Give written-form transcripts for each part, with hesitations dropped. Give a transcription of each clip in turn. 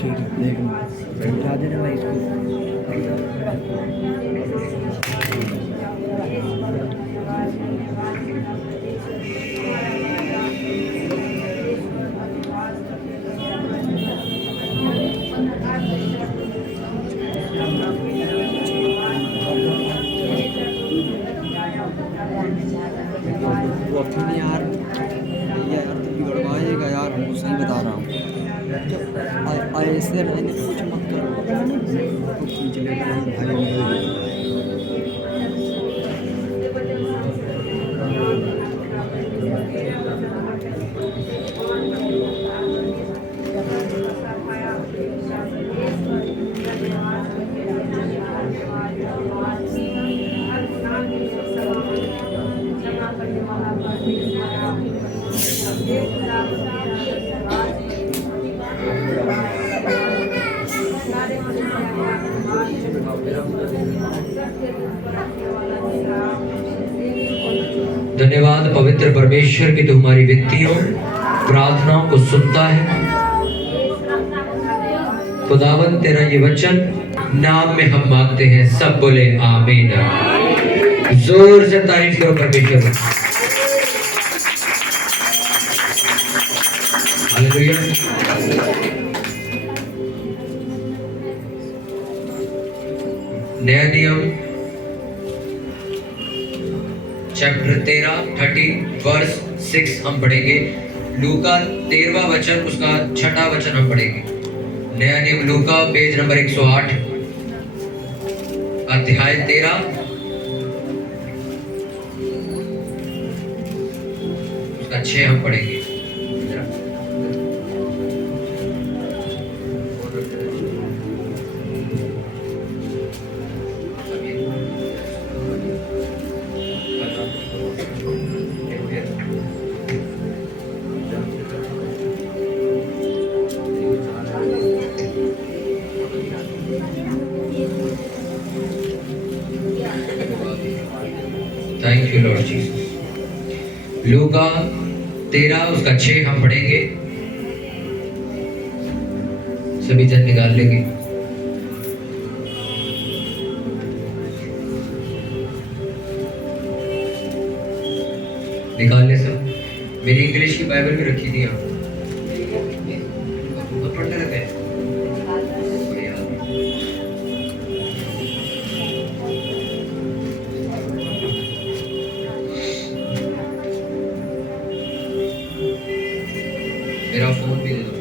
ठीक है, बैठा देना भाई इसको। वो फिर यार भैया यार तुम बिगड़वाएगा यार, हमको सही बता रहा हूँ। ऐसे रहने तो कुछ मत करो, तो खींच लेगा भाई। धन्यवाद पवित्र परमेश्वर की तुम्हारी विनतियों प्रार्थनाओं को सुनता है। खुदावन तेरा ये वचन नाम में हम मांगते हैं, सब बोले आमीन। जोर से तारीफ करो परमेश्वर। हालेलुया। नया नियम चैप्टर 13 वर्स 6 हम पढ़ेंगे। लूका 13वां वचन उसका 6वां वचन हम पढ़ेंगे। नया नियम लूका पेज नंबर 108 अध्याय 13 उसका 6 हम पढ़ेंगे। Thank you Lord Jesus. लूका 13 उसका 6 हम पढ़ेंगे। सभी जन निकाल लेंगे। निकाल ले सब। मेरी इंग्लिश की बाइबल भी रखी थी आप पढ़ने लगे। मेरा फोन भी दे दो।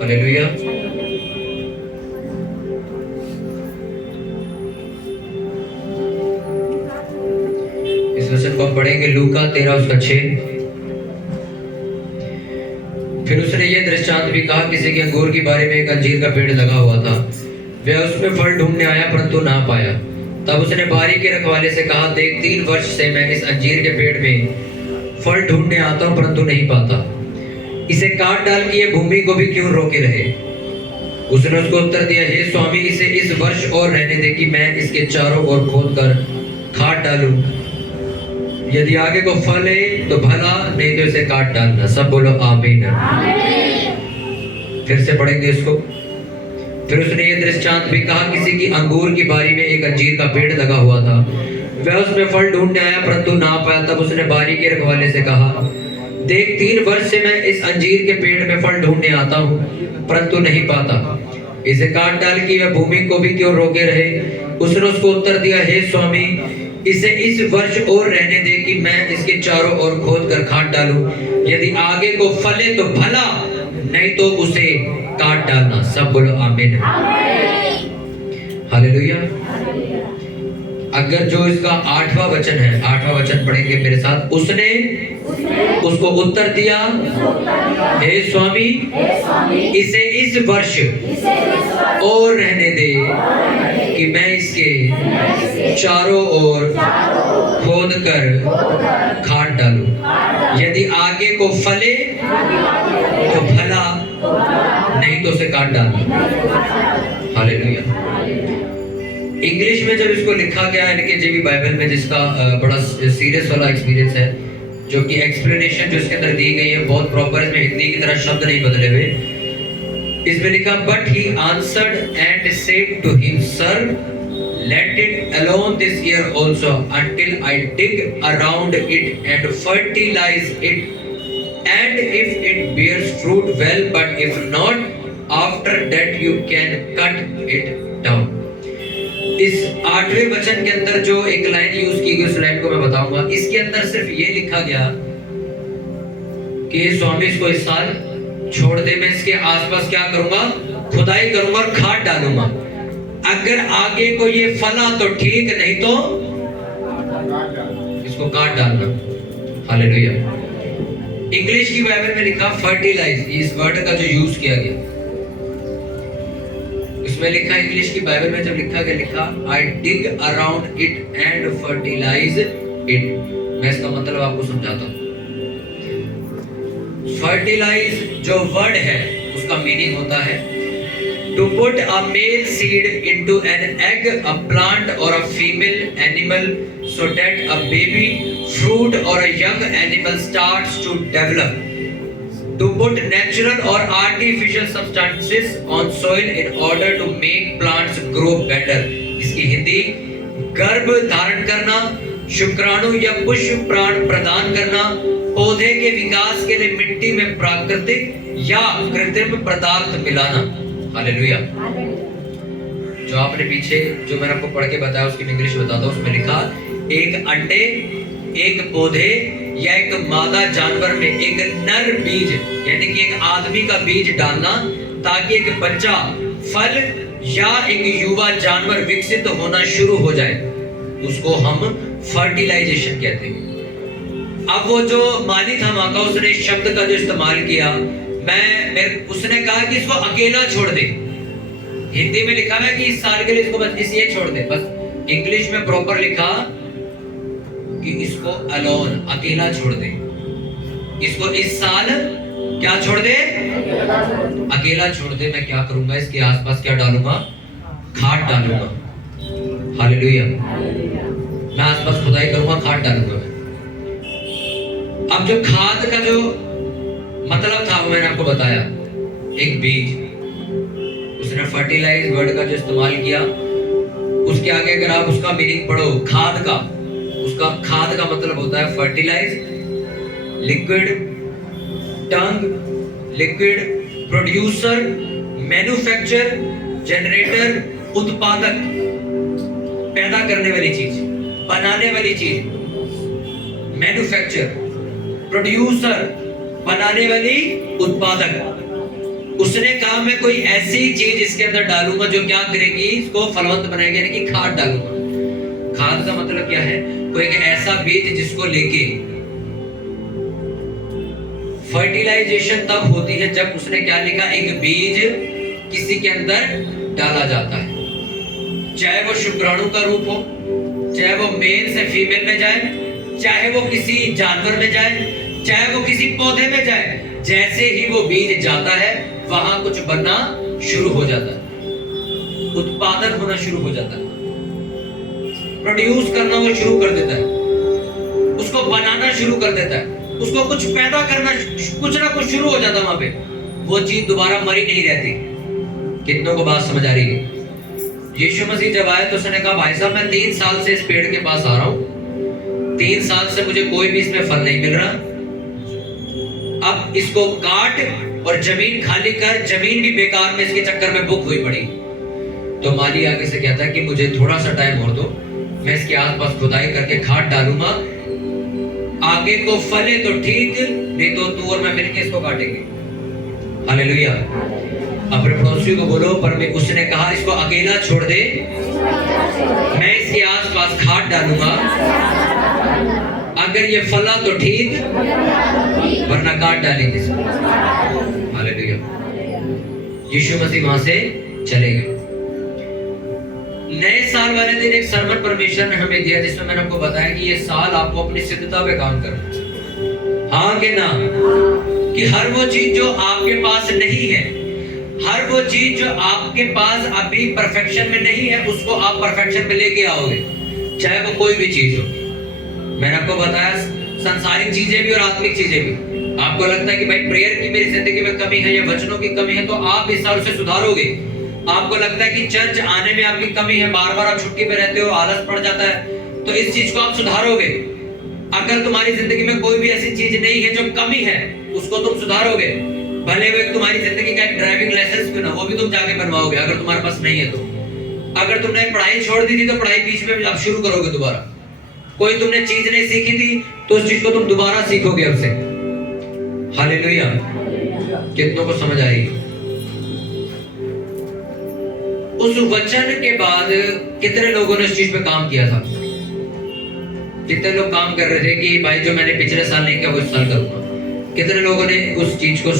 हालेलुया। इस वचन को हम पढ़ेंगे लूका 13 उसका 6। फिर उसने ये दृष्टांत भी कहा, किसी के अंगूर की बारी में एक अंजीर का पेड़ लगा हुआ था। वह उसमें फल ढूंढने आया परंतु ना पाया। तब उसने बारी के रखवाले से कहा, देख 3 वर्ष से मैं इस अंजीर के पेड़ में फल ढूंढने आता हूं परंतु नहीं पाता। इसे काट डाल कि ये भूमि को भी क्यों रोके रहे। उसने उसको उत्तर दिया, हे स्वामी, इसे इस वर्ष और रहने दे कि मैं इसके चारों ओर खोद कर खाद डालूं। यदि आगे को फल है तो भला, नहीं तो इसे काट डालना। सब बोलो आमीन। फिर से पढ़ेंगे इसको। फिर उसने ये दृष्टांत भी कहा, किसी की अंगूर की बारी में एक अंजीर का पेड़ लगा हुआ था। वह उसमें फल ढूंढने आया परंतु ना पाया। तब उसने बारी के रखवाले से कहा, देख 3 वर्ष से मैं इस अंजीर के पेड़ में फल ढूंढने आता हूँ परंतु नहीं पाता। इसे काट डाल कि वह भूमि को भी क्यों रोके रहे। उसने उसको उत्तर दिया, हे स्वामी, इसे इस वर्ष और रहने दे कि मैं इसके चारों ओर खोद कर खाद डालूं। यदि आगे को फले तो भला, नहीं तो उसे काट डालना। सब बोलो आमीन। हालेलुया। अगर जो इसका 8वां वचन है, 8वां वचन पढ़ेंगे मेरे साथ। उसने उसको उत्तर दिया, हे स्वामी, इसे इस वर्ष और रहने दे कि कि मैं इसके चारों ओर खोद कर खाद डालूं, यदि आगे को फले तो भला, नहीं तो उसे काट डालना। हालेलुया। इंग्लिश में जब इसको लिखा गया है कि जेबी बाइबल में, जिसका बड़ा सीरियस वाला एक्सपीरियंस है, जो कि एक्सप्लेनेशन जो इसके अंदर दी गई है बहुत प्रॉपर, इसमें हिंदी की तरह शब्द नहीं बदले हुए। इसमें लिखा, but he answered and said to him, sir, let it alone this year also until I dig around it and fertilize it, and if it bears fruit, well, but if not, after that you can cut it down. इस 8वें वचन के अंदर जो एक line use की गई, उस line को मैं बताऊंगा। इसके अंदर सिर्फ ये लिखा गया कि स्वामी इसको इस साल छोड़ दे, मैं इसके आसपास क्या करूंगा, खुदाई करूंगा और खाद डालूंगा। अगर आगे को ये फला तो ठीक, नहीं तो इसको काट डालना। हालेलुया। इंग्लिश की बाइबल में लिखा फर्टिलाइज, इस वर्ड का जो यूज किया गया, इसमें लिखा, इंग्लिश की बाइबल में जब लिखा गया, लिखा I dig around it and fertilize it. मैं इसका मतलब आपको समझाता हूं। फर्टिलाइज जो वर्ड है उसका मीनिंग होता है to put a male seed into an egg, a plant or a female animal, so that a baby fruit or a young animal starts to develop. To put natural or artificial substances on soil in order to make plants grow better. इसकी हिंदी, गर्भ धारण करना, शुक्राणु या पुष्प प्राण प्रदान करना, पौधे के विकास के लिए मिट्टी में प्राकृतिक या कृत्रिम पदार्थ मिलाना। हालेलुया। जो आपने पीछे जो मैंने आपको पढ़ के बताया उसकी इंग्लिश बताता हूं। उसमें लिखा, एक अंडे, एक पौधे या एक मादा जानवर में एक नर बीज, यानी कि एक आदमी का बीज डालना, ताकि एक बच्चा, फल या एक युवा जानवर विकसित होना शुरू हो जाए। उसको हम फर्टिलाइजेशन कहते हैं। अब वो जो माली था वहां का, उसने इस शब्द का जो इस्तेमाल किया, उसने कहा कि इसको अकेला छोड़ दे। हिंदी में लिखा है कि इस साल के लिए इसको बस ये छोड़ दे, बस इंग्लिश में प्रॉपर लिखा कि इसको अलोन, अकेला छोड़ दे। इसको इस साल क्या छोड़ दे, अकेला छोड़ दे। मैं क्या करूंगा, इसके आसपास क्या डालूंगा, खाद डालूंगा। हालेलुया। मैं आसपास खुदाई करूंगा, खाद डालूंगा। अब जो खाद का जो मतलब था वो मैंने आपको बताया, एक बीज। उसने फर्टिलाइज वर्ड का जो इस्तेमाल किया, उसके आगे अगर आप उसका मीनिंग पढ़ो खाद का, उसका खाद का मतलब होता है फर्टिलाइज, लिक्विड, टंग, लिक्विड, प्रोड्यूसर, मैन्युफैक्चर, जनरेटर, उत्पादक, पैदा करने वाली चीज, बनाने वाली चीज, मैन्युफैक्चर, प्रोड्यूसर, बनाने वाली, उत्पादक। उसने कहा मैं कोई ऐसी चीज इसके अंदर डालूंगा जो क्या करेगी, इसको फलवंत बनाएगी, यानी कि खाद डालूंगा। खाद का मतलब क्या है, कोई एक ऐसा बीज जिसको लेके फर्टिलाइजेशन तब होती है जब उसने क्या लिखा, एक बीज किसी के अंदर डाला जाता है, चाहे वो शुक्राणु का रूप हो, चाहे वो मेल से फीमेल में जाए, चाहे वो किसी जानवर में जाए, चाहे वो किसी पौधे में जाए। जैसे ही वो बीज जाता है वहां कुछ बनना शुरू हो जाता है, उत्पादन होना शुरू हो जाता है, प्रोड्यूस करना वो शुरू कर देता है, उसको बनाना शुरू कर देता है, उसको कुछ पैदा करना, कुछ ना कुछ शुरू हो जाता है वहां पे। वो चीज दोबारा मरी नहीं रहती। कितनों को बात समझ आ रही है? यीशु मसीह जब आए तो उसने कहा, भाई साहब मैं 3 साल से इस पेड़ के पास आ रहा हूं, 3 साल से मुझे कोई भी इसमें फल नहीं मिल रहा, अब इसको काट और जमीन खाली कर। जमीन भी बेकार में इसके चक्कर में बुक हुई पड़ी। तो माली आगे से कहता है कि मुझे थोड़ा सा टाइम और दो, मैं इसके आसपास खुदाई करके खाद डालूंगा, आगे को फले तो ठीक, नहीं तो तू और मैं मिलके इसको काटेंगे। हालेलुया। अपने पड़ोसी को बोलो, पर मैं, उसने कहा इसको अकेला छोड़ दे, मैं इसके आसपास खाद डालूंगा, अगर ये फला तो ठीक, वरना काट डालेंगे। हालेलुया। यीशु मसीह वहां से चले गए। नए साल वाले दिन एक सरमन परमेश्वर ने हमें दिया जिसमें मैंने आपको बताया कि ये साल आपको अपनी सिद्धता पे काम करना। हाँ कि ना? कि हर वो चीज जो आपके पास नहीं है, हर वो चीज जो आपके पास अभी परफेक्शन में नहीं है, उसको आप परफेक्शन में लेके आओगे, चाहे वो कोई भी चीज हो। मैंने आपको बताया सांसारिक चीजें भी और आत्मिक चीजें भी। आपको लगता है कि भाई प्रेयर की मेरी जिंदगी में कमी है या वचनों की कमी है, तो आप इस साल उसे सुधारोगे। आपको लगता है कि चर्च आने में आपकी कमी है, बार बार आप छुट्टी पे रहते हो, आलस पड़ जाता है, तो इस चीज को आप सुधारोगे। अगर तुम्हारी जिंदगी में कोई भी ऐसी चीज नहीं है जो कमी है, उसको तुम सुधारोगे। भले वो तुम्हारी जिंदगी का एक ड्राइविंग लाइसेंस भी ना, वो भी तुम जाके बनवाओगे अगर तुम्हारे पास नहीं है तो। अगर तुमने पढ़ाई छोड़ दी थी तो पढ़ाई बीच में आप शुरू करोगे दोबारा। कोई तुमने चीज नहीं सीखी थी तो उस चीज को तुम दोबारा सीखोगे अब से। हालेलुया। कितनों को समझ आई? उस वचन के बाद कितने लोगों ने उस चीज पे काम किया था? कितने लोग काम कर रहे थे कि भाई जो मैंने पिछले साल नहीं किया वो इस साल करूंगा? कितने लोगों ने उस चीज को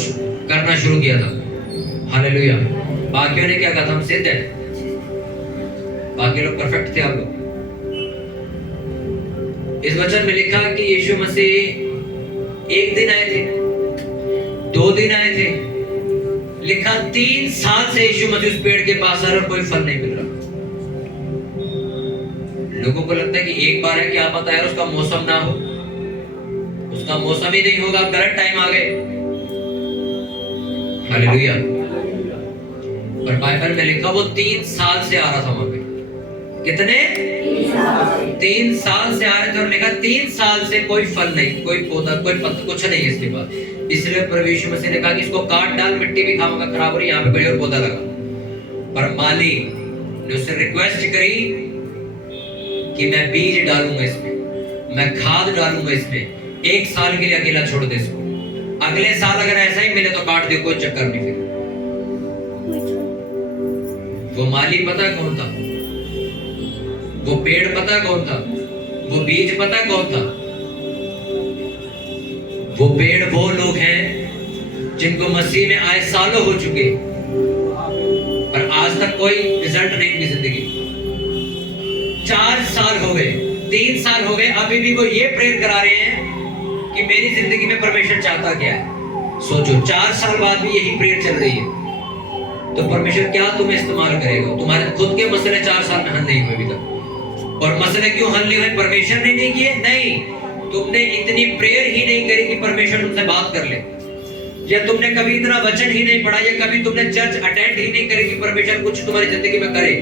करना शुरू किया था? हालेलुया। बाकियों ने क्या कहा था? हम सिद्ध हैं। बाकी लोग परफेक्ट थे, आप लोग। इस वचन में लिखा कि यीशु मसीह एक दिन आए थे, 2 दिन आए थे, लिखा 3 साल से यीशु मसीह उस पेड़ के पास आ रहे और कोई फल नहीं मिल रहा। लोगों को लगता है कि एक बार है, क्या पता है उसका मौसम ना हो, उसका मौसम ही नहीं होगा, गलत टाइम आ गए। हालेलुया। और बाइबल में लिखा वो 3 साल से आ रहा था वहां पे। कितने? 3 साल से आ रहे थे और लिखा 3 साल से कोई फल नहीं, कोई पौधा, कोई पत्ता, कुछ नहीं है इसके पास। इसलिए प्रभु यीशु मसीह ने कहा कि इसको काट डाल, मिट्टी भी खाऊंगा खराब हो रही, यहाँ पे कोई और पौधा लगा। पर माली ने उससे रिक्वेस्ट करी कि मैं बीज डालूंगा इसमें, मैं खाद डालूंगा इसमें, 1 साल के लिए अकेला छोड़ दे इसको, अगले साल अगर ऐसा ही मिले तो काट दे, कोई चक्कर नहीं। फिर वो माली पता कौन था? वो पेड़ पता कौन था? वो बीज पता कौन था? वो पेड़ वो लोग हैं जिनको मसीह में आए सालों हो चुके पर आज तक कोई रिजल्ट नहीं उनकी जिंदगी। 4 साल हो गए, 3 साल हो गए, अभी भी वो ये प्रेयर करा रहे हैं कि मेरी जिंदगी में परमेश्वर चाहता क्या है। सोचो, 4 साल बाद भी यही प्रेयर चल रही है, तो परमेश्वर क्या तुम्हें इस्तेमाल करेगा? तुम्हारे खुद के मसले 4 साल में हल नहीं हुए अभी तक। और मसले क्यों हल नहीं हुए? परमेश्वर ने नहीं किए? नहीं, तुमने इतनी प्रेयर ही नहीं करी कि परमेश्वर तुमसे बात कर ले, या तुमने कभी इतना वचन ही नहीं पढ़ा, या कभी तुमने चर्च अटेंड ही नहीं करी कि परमेश्वर कुछ तुम्हारी जिंदगी में करे।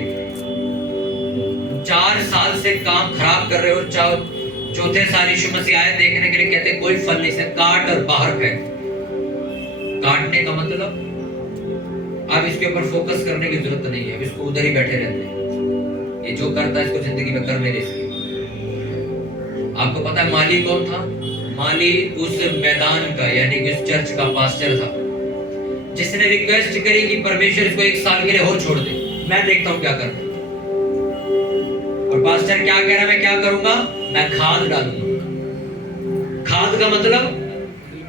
4 साल से काम खराब कर रहे हो, चौथे साल यीशु मसीह आए देखने के लिए, कहते कोई फल नहीं से काट और बाहर फेंक। काटने का मतलब अब इसके ऊपर फोकस करने की जरूरत नहीं है, अब इसको उधर ही बैठे रहते हैं। ये जो करता है इसको जिंदगी में कर मेरे से। आपको पता है माली कौन था? माली उस मैदान का यानी कि उस चर्च का पास्टर था, जिसने रिक्वेस्ट करी कि परमेश्वर इसको 1 साल के लिए और छोड़ दे, मैं देखता हूं क्या करता है। और पास्टर क्या कह रहा है? मैं क्या करूंगा? मैं खाद डालूंगा। खाद का मतलब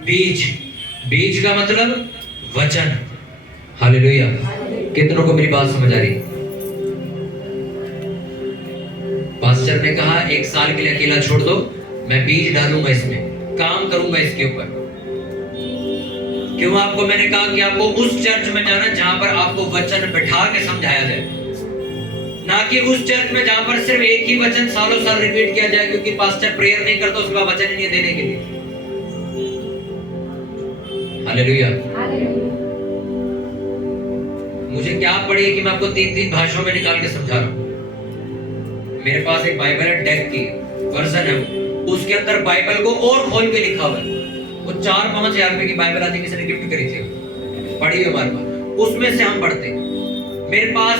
बीज, बीज का मतलब वचन। हालेलुया। कितनों को मेरी बात समझ आ रही? पास्टर ने कहा 1 साल के लिए अकेला छोड़ दो, मैं बीज डालूंगा इसमें, काम करूंगा इसके ऊपर। क्यों आपको मैंने कहा कि आपको उस चर्च में जाना जहां पर आपको वचन बिठा के समझाया जाए, ना कि उस चर्च में जहां पर सिर्फ एक ही वचन सालों साल रिपीट किया जाए, क्योंकि पास्टर प्रेयर नहीं करता, उसका वचन ही नहीं देने के लिए। हालेलुया। मुझे क्या पड़ी कि मैं आपको 3 भाषाओं में निकाल के समझा रहा हूं। मेरे पास एक बाइबल है, डेक की वर्जन है, उसके अंदर बाइबल को और खोल के लिखा हुआ है। वो 4-5 हजार रुपए की बाइबल आती, किसी ने गिफ्ट करी थी, पढ़ी है हमारे पास, उसमें से हम पढ़ते। मेरे पास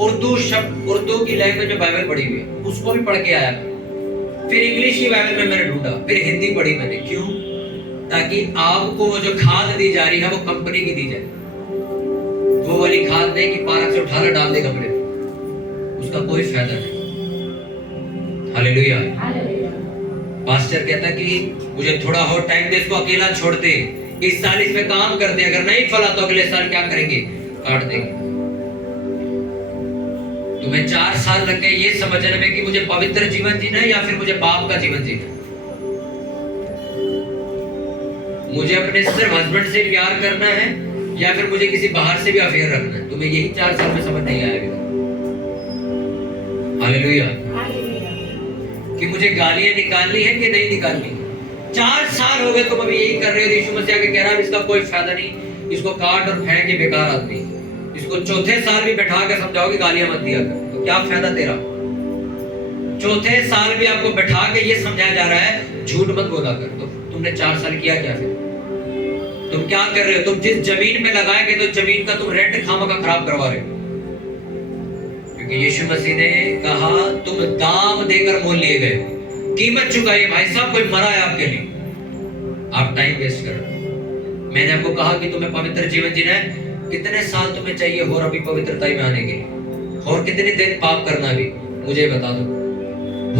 उर्दू की लैंग्वेज में बाइबल पढ़ी हुई है, उसको भी पढ़ के आया। फिर इंग्लिश की बाइबल में मैंने ढूंढा, फिर हिंदी पढ़ी मैंने। क्यों? ताकि आपको वो जो खाद दी जा रही है वो कंपनी की दी जाए, वो वाली खाद नहीं कि पार्क से उठा डाल दे कमरे में, उसका कोई फायदा नहीं। हालेलुया। पास्टर कहता कि मुझे थोड़ा और टाइम दे, इसको अकेला छोड़ दे, इस साल इसमें काम कर दे, अगर नहीं फला तो अगले साल क्या करेंगे? काट देंगे। तुम्हें 4 साल लग गए ये समझने में कि मुझे पवित्र जीवन जीना है या फिर मुझे पाप का जीवन जीना है। मुझे अपने सिर्फ हस्बैंड से प्यार करना है या फिर मुझे किसी बाहर से भी अफेयर रखना है। तुम्हें यही 4 साल में समझ नहीं आया अभी तक। हालेलुया। कि मुझे गालियां निकालनी है कि नहीं निकालनी। 4 साल हो गए तुम अभी यही कर रहे हो। यीशु मसीह के कह रहा है इसका कोई फायदा नहीं, इसको काट और फेंक के बेकार आदमी। इसको चौथे साल भी बैठा के समझाओगे गालियां मत दिया कर, तो क्या फायदा तेरा। चौथे साल भी आपको बैठा के ये समझाया जा रहा है झूठ मत बोला कर। तो तुमने 4 साल किया क्या फिर? तुम क्या कर रहे हो? तुम जिस जमीन में लगाएंगे तो जमीन का तुम रेंट खामखा खराब करवा रहे हो। क्योंकि यीशु मसीह ने कहा तुम दाम देकर मोल लिए गए, कीमत चुकाइए। भाई साहब कोई मरा है आपके लिए, आप टाइम वेस्ट कर रहे हो। मैंने आपको कहा कि तुम्हें पवित्र जीवन जीना है। कितने साल तुम्हें चाहिए और अभी पवित्रता में आने के लिए? और कितने दिन पाप करना भी मुझे बता दो।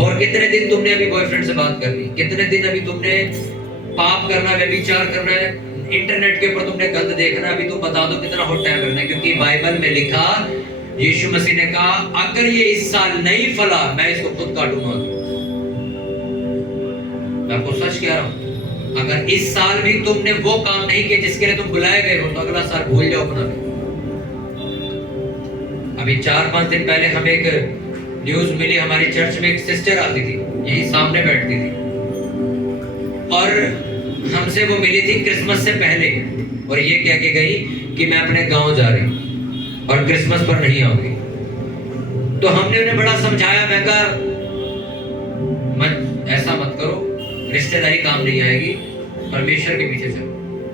और कितने दिन तुमने अभी बॉयफ्रेंड से बात कर ली? कितने दिन अभी तुमने पाप करना, व्यभिचार करना है, इंटरनेट के ऊपर तुमने गंद देखना, अभी तुम बता दो कितना और टाइम लगना है। क्योंकि बाइबल में लिखा, यीशु मसीह ने कहा अगर ये इस साल नहीं फला मैं इसको खुद काटूंगा। मैं आपको सच कह रहा हूं, अगर इस साल भी तुमने वो काम नहीं किया जिसके लिए तुम बुलाए गए हो तो अगला साल भूल जाओ अपना। अभी 4-5 दिन पहले हमें एक न्यूज मिली, हमारी चर्च में एक सिस्टर आती थी, यही सामने बैठती थी, और हमसे वो मिली थी क्रिसमस से पहले, और ये कह के गई कि मैं अपने गांव जा रही हूं और क्रिसमस पर नहीं आऊंगी। तो हमने उन्हें बड़ा समझाया, मैं कहा मत ऐसा मत करो, रिश्तेदारी काम नहीं आएगी, परमेश्वर के पीछे चलो।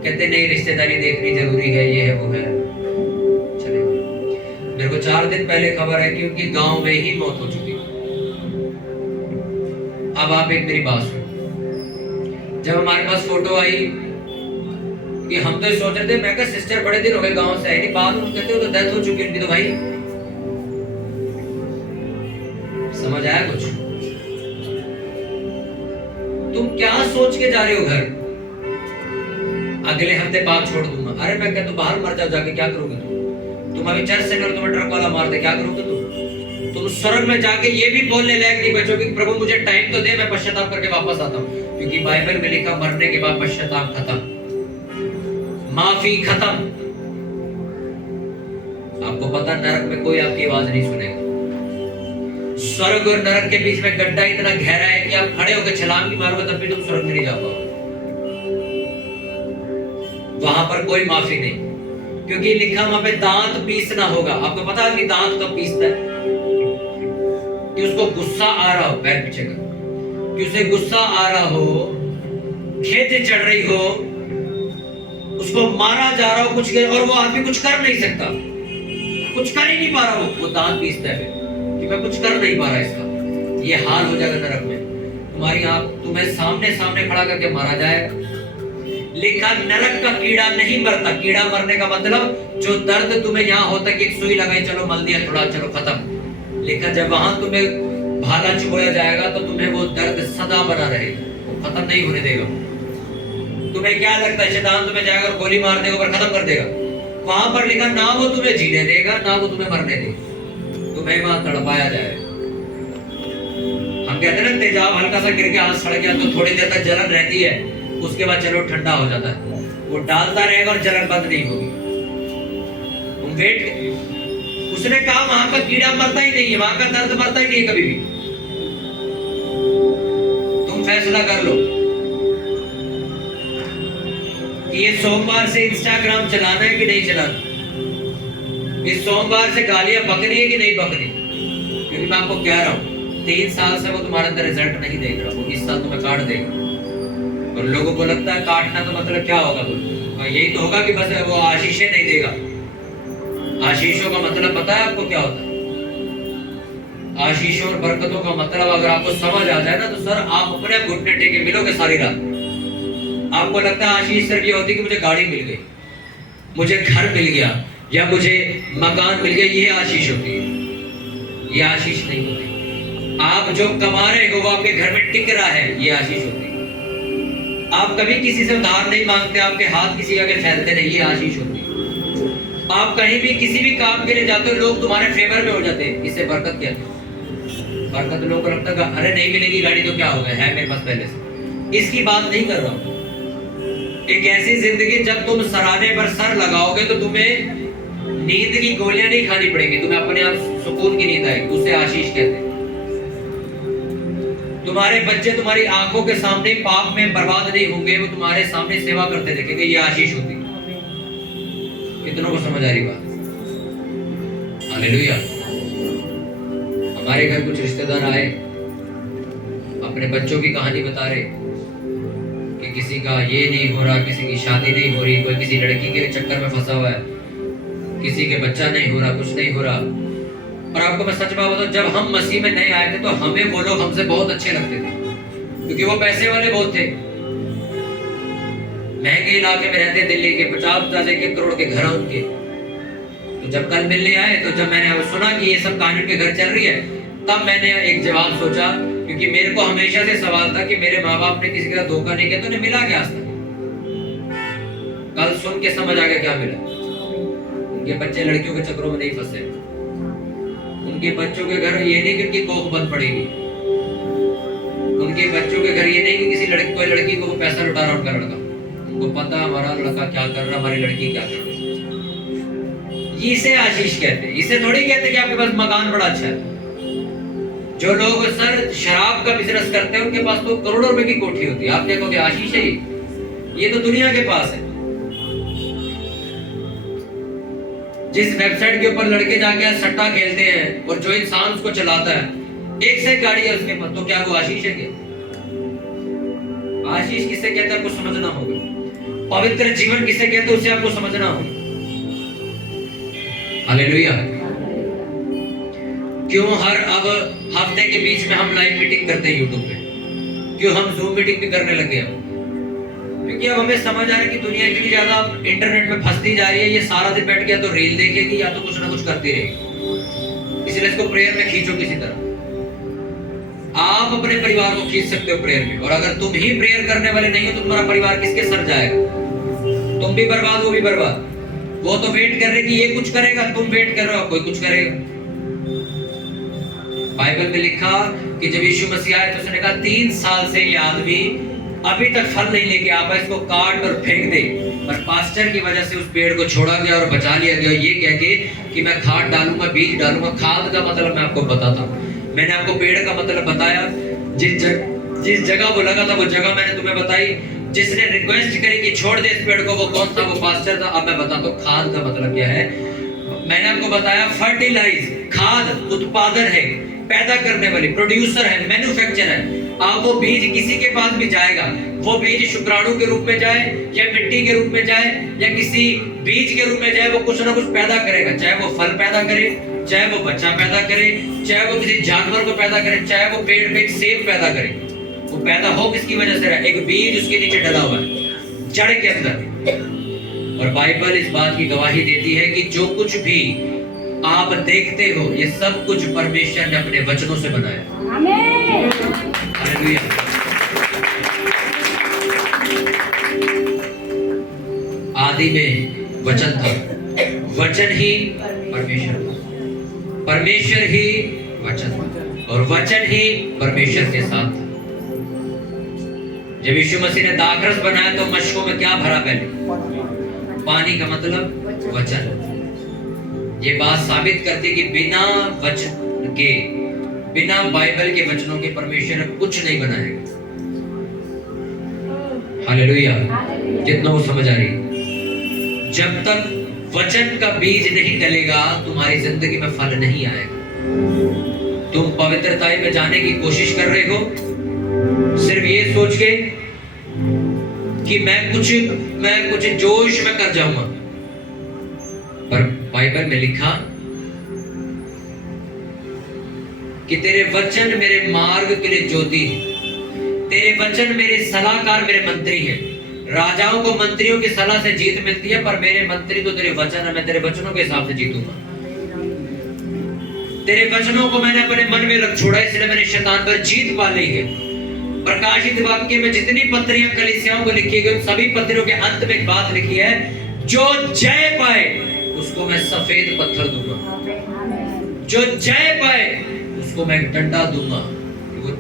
कहते नहीं रिश्तेदारी देखनी जरूरी है, ये है वो है। चले मेरे को 4 दिन पहले खबर है कि उनकी गांव में ही मौत हो चुकी। अब आप एक मेरी बात सुनो, जब हमारे पास फोटो आई कि हम तो सोच रहे थे, मैं कहा सिस्टर बड़े दिन हो गए गांव से आई नहीं, बाद में कहते हो तो डेथ हो चुकी उनकी। तो भाई समझ आया कुछ? तुम क्या सोच के जा रहे हो घर? अगले हफ्ते बात छोड़ दूंगा। अरे मैं कहता बाहर मर जाओ जाके, क्या करोगे तुम अभी चर्च से तुम्हें ट्रक वाला मार दे, क्या करोगे तुम स्वर्ग में जाके ये भी बोलने लायक नहीं बचोगे कि प्रभु मुझे टाइम तो दे, मैं पश्चाताप करके वापस आता हूं। क्योंकि बाइबल में लिखा मरने के बाद पश्चाताप खत्म, माफी खत्म। आपको पता नरक में कोई आपकी आवाज नहीं सुनेगा। स्वर्ग और नरक के बीच में गड्ढा इतना गहरा है कि आप खड़े होकर छलांग भी मारोगे तब भी तुम स्वर्ग में नहीं जा पाओगे। वहां पर कोई माफी नहीं, क्योंकि लिखा वहां पे दांत पीसना होगा। आपको पता है कि दांत कब पीसता है? कि उसको गुस्सा आ रहा हो, पैर पीछे कर, कि उसे गुस्सा आ रहा हो, खेत चढ़ रही हो, उसको मारा जा रहा हो कुछ, और वो आदमी कुछ कर नहीं सकता, कुछ कर ही नहीं पा रहा, वो दांत पीसता है कि मैं कुछ कर नहीं पा रहा इसका। ये हाल हो जाएगा नरक में। तुम्हारी आंख तुम्हें सामने सामने खड़ा करके मारा जाएगा। लिखा नरक का कीड़ा नहीं मरता। कीड़ा मरने का मतलब जो दर्द तुम्हें यहाँ होता है कि एक सुई लगाई, चलो मल दिया थोड़ा, चलो खत्म। लिखा जब वहां तुम्हें भाला चुभोया जाएगा तो तुम्हें वो दर्द सदा बना रहेगा, वो खत्म नहीं होने देगा। तुम्हें क्या लगता है शैतान तुम्हें जाएगा और गोली मार देगा और खत्म कर देगा? वहां पर लिखा ना वो तुम्हें जीने देगा ना वो तुम्हें मरने देगा, तुम्हें वहां तड़पाया जाएगा। हम कहते हैं ना तेजाब हल्का सा गिर के हाथ सड़ गया तो थोड़ी देर तक जलन रहती है, उसके बाद चलो ठंडा हो जाता है, वो डालता रहेगा और जलन बंद नहीं होगी। तुम वेट, उसने कहा वहां का कीड़ा मरता ही नहीं है, वहां का दर्द मरता ही नहीं है कभी भी। तुम फैसला कर लो कि ये सोमवार से इंस्टाग्राम चलाना है कि नहीं चलाना, इस सोमवार से गालियां बकनी है कि नहीं बकनी। क्योंकि मैं आपको कह रहा हूं 3 साल से वो तुम्हारे अंदर रिजल्ट नहीं देख रहा, वो इस साल तुम्हें काट देगा। और लोगों को लगता है काटना तो मतलब क्या होगा, तो यही तो होगा कि बस वो आशीषें नहीं देगा। आशीषों का मतलब पता है आपको क्या होता है? आशीषों और बरकतों का मतलब अगर आपको समझ आ जाए ना तो सर आप अपने घुटने टेके मिलोगे सारी रात। आपको लगता है आशीष सिर्फ ये होती कि मुझे गाड़ी मिल गई, मुझे घर मिल गया या मुझे मकान मिल गया, ये आशीष होती है। ये आशीष नहीं होती। आप जो कमा रहे हो वो आपके घर में टिक रहा है, ये आशीष होती है। आप कभी किसी से उधार नहीं मांगते, आपके हाथ किसी आगे फैलते नहीं, ये आशीष होती है। आप कहीं भी किसी भी काम के लिए जाते हो, लोग तुम्हारे फेवर में हो जाते हैं, इससे बरकत क्या है? बरकत लोगों को लगता है अरे नहीं मिलेगी गाड़ी तो क्या हो गया, है मेरे पास पहले से। इसकी बात नहीं कर रहा हूं। एक ऐसी जिंदगी जब तुम सराहने पर सर लगाओगे तो तुम्हें नींद की गोलियां नहीं खानी पड़ेगी, तुम्हें अपने आप सुकून की नींद आएगी। उसे आशीष कहते हैं। तुम्हारे बच्चे तुम्हारी आंखों के सामने पाप में बर्बाद नहीं होंगे, वो तुम्हारे सामने सेवा करते देखेंगे, ये आशीष होती है। कितनों को समझ आ रही बात? हालेलुया। हमारे घर कुछ रिश्तेदार आए, अपने बच्चों की कहानी बता रहे कि किसी का ये नहीं हो रहा, किसी की शादी नहीं हो रही, कोई किसी लड़की के चक्कर में फंसा हुआ है, किसी के बच्चा नहीं हो रहा, कुछ नहीं हो रहा। और आपको मैं सच बात बताऊं, जब हम मसीह में नहीं आए थे तो हमें वो लोग हमसे बहुत अच्छे लगते थे, क्योंकि वो पैसे वाले बहुत थे, महंगे इलाके में रहते, दिल्ली के 50-50 एक करोड़ के घर उनके। तो जब कल मिलने आए तो जब मैंने सुना कि ये सब कानून के घर चल रही है, तब मैंने एक जवाब सोचा, क्योंकि मेरे को हमेशा से सवाल था कि मेरे माँ बाप ने किसी के साथ धोखा नहीं किया तो उन्हें मिला क्या आज तक? कल सुन के समझ आ गया क्या मिला। उनके बच्चे लड़कियों के चक्करों में नहीं फंसे, उनके बच्चों के घर ये नहीं कि उनकी कोख बंद पड़ेगी, उनके बच्चों के घर ये नहीं कि किसी लड़की कोई लड़की को वो पैसा लुटा रहा उनका लड़का, उनको पता हमारा लड़का क्या कर रहा, हमारी लड़की क्या कर रही। इसे आशीष कहते हैं। इसे थोड़ी कहते कि आपके पास मकान बड़ा अच्छा है। जो लोग सर शराब का बिजनेस करते हैं उनके पास तो करोड़ों रुपए की कोठी होती है, आप क्या कहोगे आशीष है ये तो दुनिया के पास है। जिस वेबसाइट के ऊपर लड़के जाके सट्टा खेलते हैं और जो इंसान उसको चलाता है, एक से गाड़ी है उसके पास, तो क्या वो आशीष है क्या? आशीष किसे कहते हैं आपको समझना होगा। पवित्र जीवन किसे कहते हैं उसे आपको समझना होगा। हालेलुया। क्यों हर अब हफ्ते के बीच में हम लाइव मीटिंग करते हैं यूट्यूब पे? क्यों हम जूम मीटिंग भी करने लगे हैं? क्योंकि अब हमें समझ आ रहा है कि दुनिया इतनी ज्यादा इंटरनेट में फंसती जा रही है, ये सारा दिन बैठ के या तो रील देखेगी या तो कुछ ना कुछ करती रहेगी। इसलिए इसको प्रेयर में खींचो किसी तरह। आप अपने परिवार को खींच सकते हो प्रेयर में, और अगर तुम ही प्रेयर करने वाले नहीं हो तो तुम्हारा परिवार किसके सर जाएगा? तुम भी बर्बाद, वो भी बर्बाद। वो तो वेट कर रहे कि ये कुछ करेगा, तुम वेट कर रहे हो कोई कुछ करेगा। बाइबल में लिखा कि जब यीशु मसीह आए तो उसने कहा 3 साल से ये आदमी अभी तक फल नहीं लेके आ पाया, इसको काट और फेंक दे। पर पास्टर की वजह से उस पेड़ को छोड़ा गया और बचा लिया गया, ये कह के कि मैं खाद डालूंगा, बीज डालूंगा। खाद का मतलब मैं आपको बताता हूँ, मैंने आपको पेड़ का मतलब बताया। जिस जगह वो लगा था वो जगह मैंने तुम्हें बताई। जिसने रिक्वेस्ट करी कि छोड़ दे इस पेड़ को, वो कौन था? वो पास्टर था। अब मैं बताता हूँ खाद का मतलब क्या है। मैंने आपको बताया फर्टिलाइज, खाद उत्पादन है, पैदा करने वाली, प्रोड्यूसर है, मैन्युफैक्चरर है। आप वो बीज किसी के पास भी जाएगा, वो बीज शुक्राणु के रूप में जाए या मिट्टी के रूप में जाए या किसी बीज के रूप में जाए, वो कुछ ना कुछ पैदा करेगा। चाहे वो फल पैदा करे, चाहे वो बच्चा पैदा करे, चाहे वो किसी जानवर को पैदा करे, चाहे वो पेड़ पे एक सेब पैदा करे। वो पैदा हो किसकी वजह से रहा? एक बीज उसके नीचे डला हुआ है, जड़ के अंदर। और बाइबल इस बात की गवाही देती है कि जो कुछ भी आप देखते हो ये सब कुछ परमेश्वर ने अपने वचनों से बनाया। आमीन। हालेलुया। आदि में वचन था, वचन ही परमेश्वर था, परमेश्वर ही वचन और वचन ही परमेश्वर के साथ था। जब यीशु मसीह ने दाखरस बनाया तो मशकों में क्या भरा? पहले पानी का मतलब वचन। ये बात साबित करती है कि बिना वचन के, बिना बाइबल के वचनों के परमेश्वर ने कुछ नहीं बनाएगा। हालेलुया। कितना वो समझ आ रही? जब तक वचन का बीज नहीं डलेगा तुम्हारी जिंदगी में फल नहीं आएगा। तुम पवित्रता में जाने की कोशिश कर रहे हो सिर्फ ये सोच के कि मैं कुछ जोश में कर जाऊंगा, पर बाइबल में लिखा कि तेरे वचन मेरे मार्ग के लिए ज्योति है, तेरे वचन मेरे सलाहकार, मेरे मंत्री हैं। राजाओं को मंत्रियों की सलाह से जीत मिलती है, पर मेरे मंत्री तो तेरे वचन है, मैं तेरे वचनों के हिसाब से जीतूंगा। तेरे वचनों को मैंने अपने मन में रख छोड़ा, इसलिए मैंने शैतान पर जीत पा ली है। प्रकाशित वाक्य में जितनी पत्रियां कलीसियाओं को लिखी गई, सभी पत्रियों के अंत में एक बात लिखी है, जो जय पाए उसको उसको मैं सफेद पत्थर दूंगा। जो जय पाए उसको मैं एक डंडा दूंगा, वो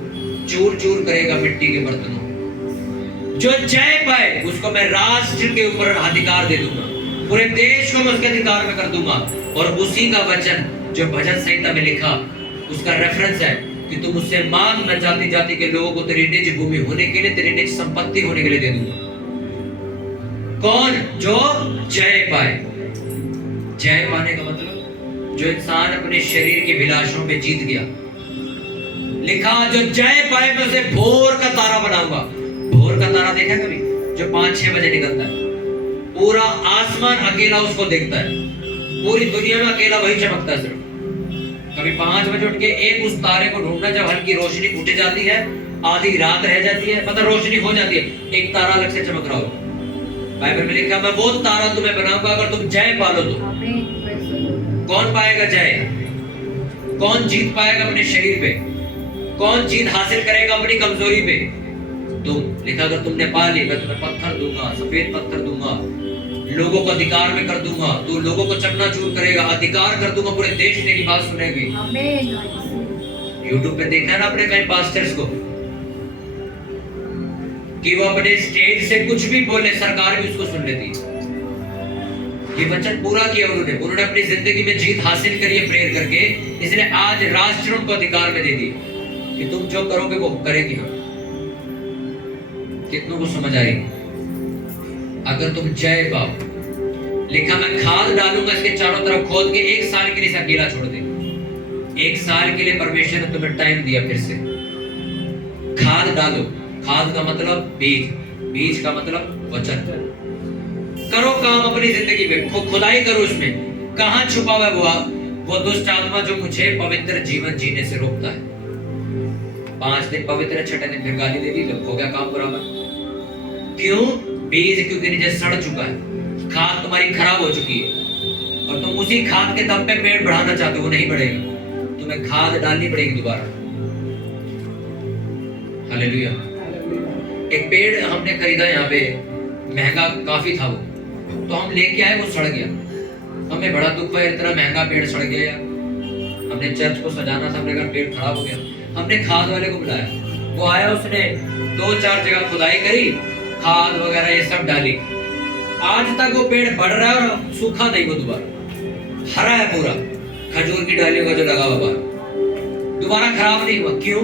चूर चूर करेगा मिट्टी के बर्तनों। जो जय पाए उसको मैं राष्ट्र के ऊपर अधिकार दे दूंगा, पूरे देश को मैं उसके अधिकार में कर दूंगा। और उसी का वचन जो भजन संहिता में लिखा, उसका रेफरेंस है कि तुम उससे मांग, मैं जाति जाति के लोगों को तेरी निज भूमि होने के लिए, तेरी निज संपत्ति होने के लिए दे दूंगा। कौन? जो जय पाए। जय पाने का मतलब जो इंसान अपने शरीर के विलासों पे जीत गया। लिखा जो जय पाए मैं उसे भोर का तारा बनाऊंगा। भोर का तारा देखा कभी? जो 5-6 बजे निकलता है, पूरा आसमान अकेला उसको देखता है, पूरी दुनिया में अकेला वही चमकता है सिर्फ। कभी 5 बजे उठ के एक उस तारे को ढूंढना, जब हल्की रोशनी उठ जाती है, आधी रात रह जाती है, मतलब रोशनी हो जाती है, एक तारा अलग से चमक रहा हो। बाइबल में लिखा मैं वो तारा तुम्हें बनाऊंगा अगर तुम जय पालो तो। कौन पाएगा जय? कौन जीत पाएगा अपने शरीर पे? कौन जीत हासिल करेगा अपनी कमजोरी पे? तुम। लिखा अगर तुमने पा ली मैं तुम्हें पत्थर दूंगा, सफेद पत्थर दूंगा, लोगों को अधिकार में कर दूंगा, तू लोगों को चकनाचूर करेगा, अधिकार कर दूंगा, पूरे देश तेरी बात सुनेगी। यूट्यूब पे देखा है ना आपने कई पास्टर्स को कि वो अपने स्टेज से कुछ भी बोले, सरकार भी उसको सुन लेती है। ये वचन पूरा किया उन्होंने अपनी जिंदगी में जीत हासिल करी है प्रेयर करके, इसलिए आज राष्ट्र उनको अधिकार में दे दी कि तुम जो करोगे वो करेगी हम। कितनों को समझ आएगी? अगर तुम जय पाओ। लिखा मैं खाद डालूंगा इसके चारों तरफ खोद के, 1 साल के लिए अकेला छोड़ दे। 1 साल के लिए परमेश्वर ने तुम्हें टाइम दिया, फिर से खाद डालो। खाद का मतलब बीज, बीज का मतलब वचन। करो काम अपनी जिंदगी में, खुदाई करो उसमें। कहां छुपा हुआ है वो दुष्ट आत्मा जो मुझे पवित्र जीवन जीने से रोकता है? 5 दिन पवित्र है, 6ठे दिन फिर गाली दे दी, हो गया काम बराबर। क्यों? बीज क्योंकि नीचे सड़ चुका है, खाद तुम्हारी खराब हो चुकी है, और तुम उसी खाद के दम पे पेड़ बढ़ाना चाहते हो, वो नहीं बढ़ेगा, तुम्हें खाद डालनी पड़ेगी दोबारा। हालेलुया। एक पेड़ हमने खरीदा यहाँ पे, महंगा काफी था वो, तो हम लेके आए, वो सड़ गया। हमें बड़ा दुख हुआ, इतना महंगा पेड़ सड़ गया यार। हमने चर्च को सजाना था, हमने कहा पेड़ खराब हो गया। हमने खाद वाले को बुलाया, वो आया, उसने 2-4 जगह खुदाई करी, खाद वगैरह ये सब डाली। आज तक वो पेड़ बढ़ रहा है और सूखा नहीं, वो दोबारा हरा है पूरा। खजूर की डालियों का जो लगा हुआ दोबारा खराब नहीं हुआ। क्यों?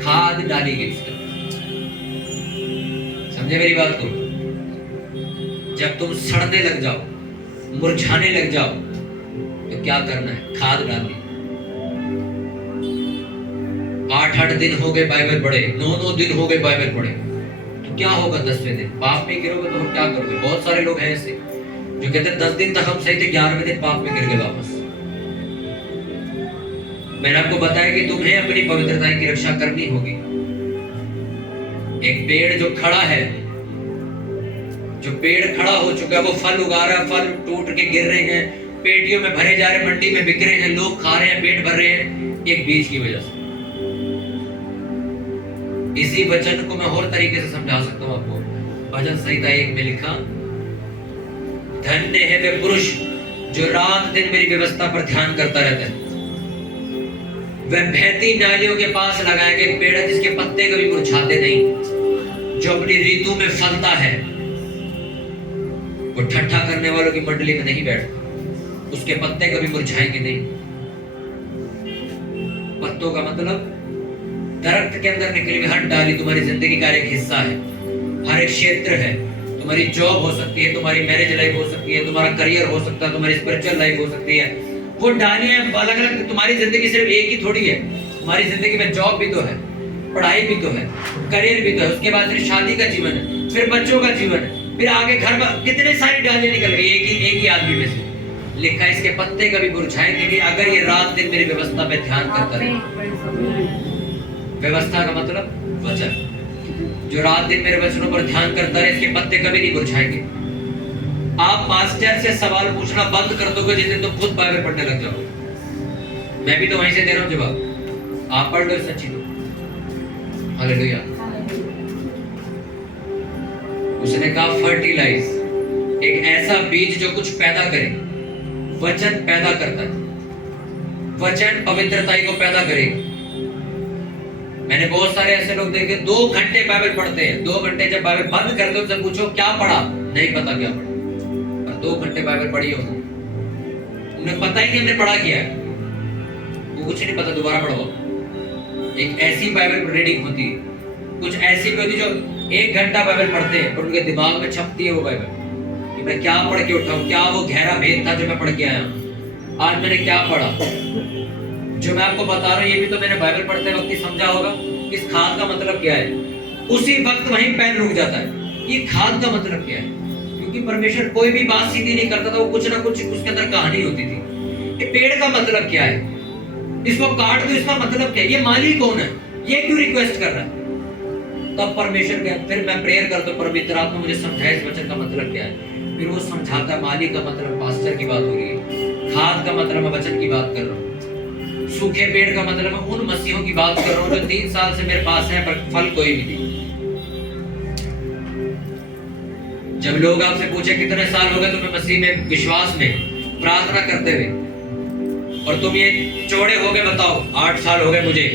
खाद डाली गई उसके। समझे मेरी बात को? जब तुम सड़ने लग जाओ, मुरझाने लग जाओ, तो क्या करना है? खाद डालनी। 8-8 दिन हो गए बाइबल पढ़े, 9-9 दिन हो गए बाइबल पढ़े, तो क्या होगा 10वें दिन? पाप में गिरोगे तो हम क्या करोगे? बहुत सारे लोग हैं ऐसे जो कहते हैं 10 दिन तक हम सही थे, 11वें दिन पाप में गिर गए वापस। मैंने आपको बताया कि तुम्हें अपनी पवित्रता की रक्षा करनी होगी। एक पेड़ जो खड़ा है, जो पेड़ खड़ा हो चुका है, वो फल उगा रहा है, फल टूट के गिर रहे हैं, पेटियों में भरे जा रहे हैं, मंडी में बिक रहे हैं, लोग खा रहे हैं, पेट भर रहे हैं, एक बीज की वजह से। इसी वचन को मैं और तरीके से समझा सकता हूं आपको। भजन संहिता 1 में लिखा, धन्य है वे पुरुष जो रात दिन मेरी व्यवस्था पर ध्यान करता रहता है। वह बहती नालियों के पास लगाया गया पेड़ है जिसके पत्ते कभी मुरझाते नहीं, जो अपनी ऋतु में फलता है। वो ठट्ठा करने वालों की मंडली में नहीं बैठता, उसके पत्ते कभी मुरझाएंगे नहीं। पत्तों का मतलब दरख्त के अंदर निकली हुई हर डाली तुम्हारी जिंदगी का एक हिस्सा है, हर एक क्षेत्र है। तुम्हारी जॉब हो सकती है, तुम्हारी मैरिज लाइफ हो सकती है, तुम्हारा करियर हो सकता है, तुम्हारी स्पिरिचुअल लाइफ हो सकती है। वो डालियां अलग अलग। तुम्हारी जिंदगी सिर्फ एक ही थोड़ी है। तुम्हारी जिंदगी में जॉब भी तो है, पढ़ाई भी तो है, करियर भी तो है, उसके बाद फिर शादी का जीवन है, फिर बच्चों का जीवन है, फिर आगे घर में कितने सारी डालियां निकल गई एक ही आदमी में से। लिखा इसके पत्ते कभी मुरझाएंगे नहीं अगर ये रात दिन मेरी व्यवस्था पे ध्यान करता रहे। व्यवस्था का मतलब वचन। जो रात दिन मेरे वचनों पर ध्यान करता है, इसके पत्ते कभी नहीं मुरझाएंगे। आप मास्टर से सवाल पूछना बंद कर दोगे जिस दिन तुम खुद बाइबल पढ़ने लग जाओ। मैं भी तो वहीं से दे रहा हूं जवाब, आप पढ़ लो सच्ची तो। हालेलुया। उसने कहा फर्टिलाइज, एक ऐसा बीज जो कुछ पैदा करे। वचन पैदा करता है, वचन पवित्रता को पैदा करेगा। मैंने बहुत सारे ऐसे लोग देखे 2 घंटे बाइबल पढ़ते हैं, 2 घंटे जब बाइबल बंद कर दो उनसे पूछो क्या पढ़ा, नहीं पता क्या पढ़ा, और 2 घंटे बाइबल पढ़ी हो उन्हें पता ही नहीं हमने पढ़ा क्या है, वो कुछ नहीं पता, दोबारा पढ़ो। एक ऐसी बाइबल रीडिंग होती है, कुछ ऐसी भी होती जो 1 घंटा बाइबल पढ़ते हैं और उनके दिमाग में छपती है वो बाइबल कि मैं क्या पढ़ के उठा हूं, क्या वो गहरा भेद था जो मैं पढ़ के आया हूं, आज मैंने क्या पढ़ा। जो मैं आपको बता रहा हूं ये भी तो मैंने बाइबल पढ़ते वक्त ही समझा होगा कि इस खाद का मतलब क्या है। उसी वक्त वहीं पेन रुक जाता है, ये खाद का मतलब क्या है, क्योंकि परमेश्वर कोई भी बात सीधी नहीं करता था, वो कुछ ना कुछ उसके अंदर कहानी होती थी। ये पेड़ का मतलब क्या है, इसको काट दो, इसका मतलब क्या है, ये माली कौन है, ये क्यों रिक्वेस्ट कर रहा है। तब परमेश्वर क्या, फिर मैं प्रेयर करता हूं पवित्र आत्मा मुझे समझाए इस वचन का मतलब क्या है, फिर वो समझाता। माली का मतलब पास्टर की बात हो रही है, खाद का मतलब मैं वचन की बात कर रहा हूँ, सूखे पेड़ का मतलब मैं उन मसीहों की बात कर रहा हूँ जो 3 साल से मेरे पास है पर फल कोई भी नहीं। जब लोग आपसे पूछे कितने साल हो गए तुम्हें मसीह में, विश्वास में, प्रार्थना करते हुए, और तुम ये चौड़े हो गए, बताओ 8 साल हो गए मुझे,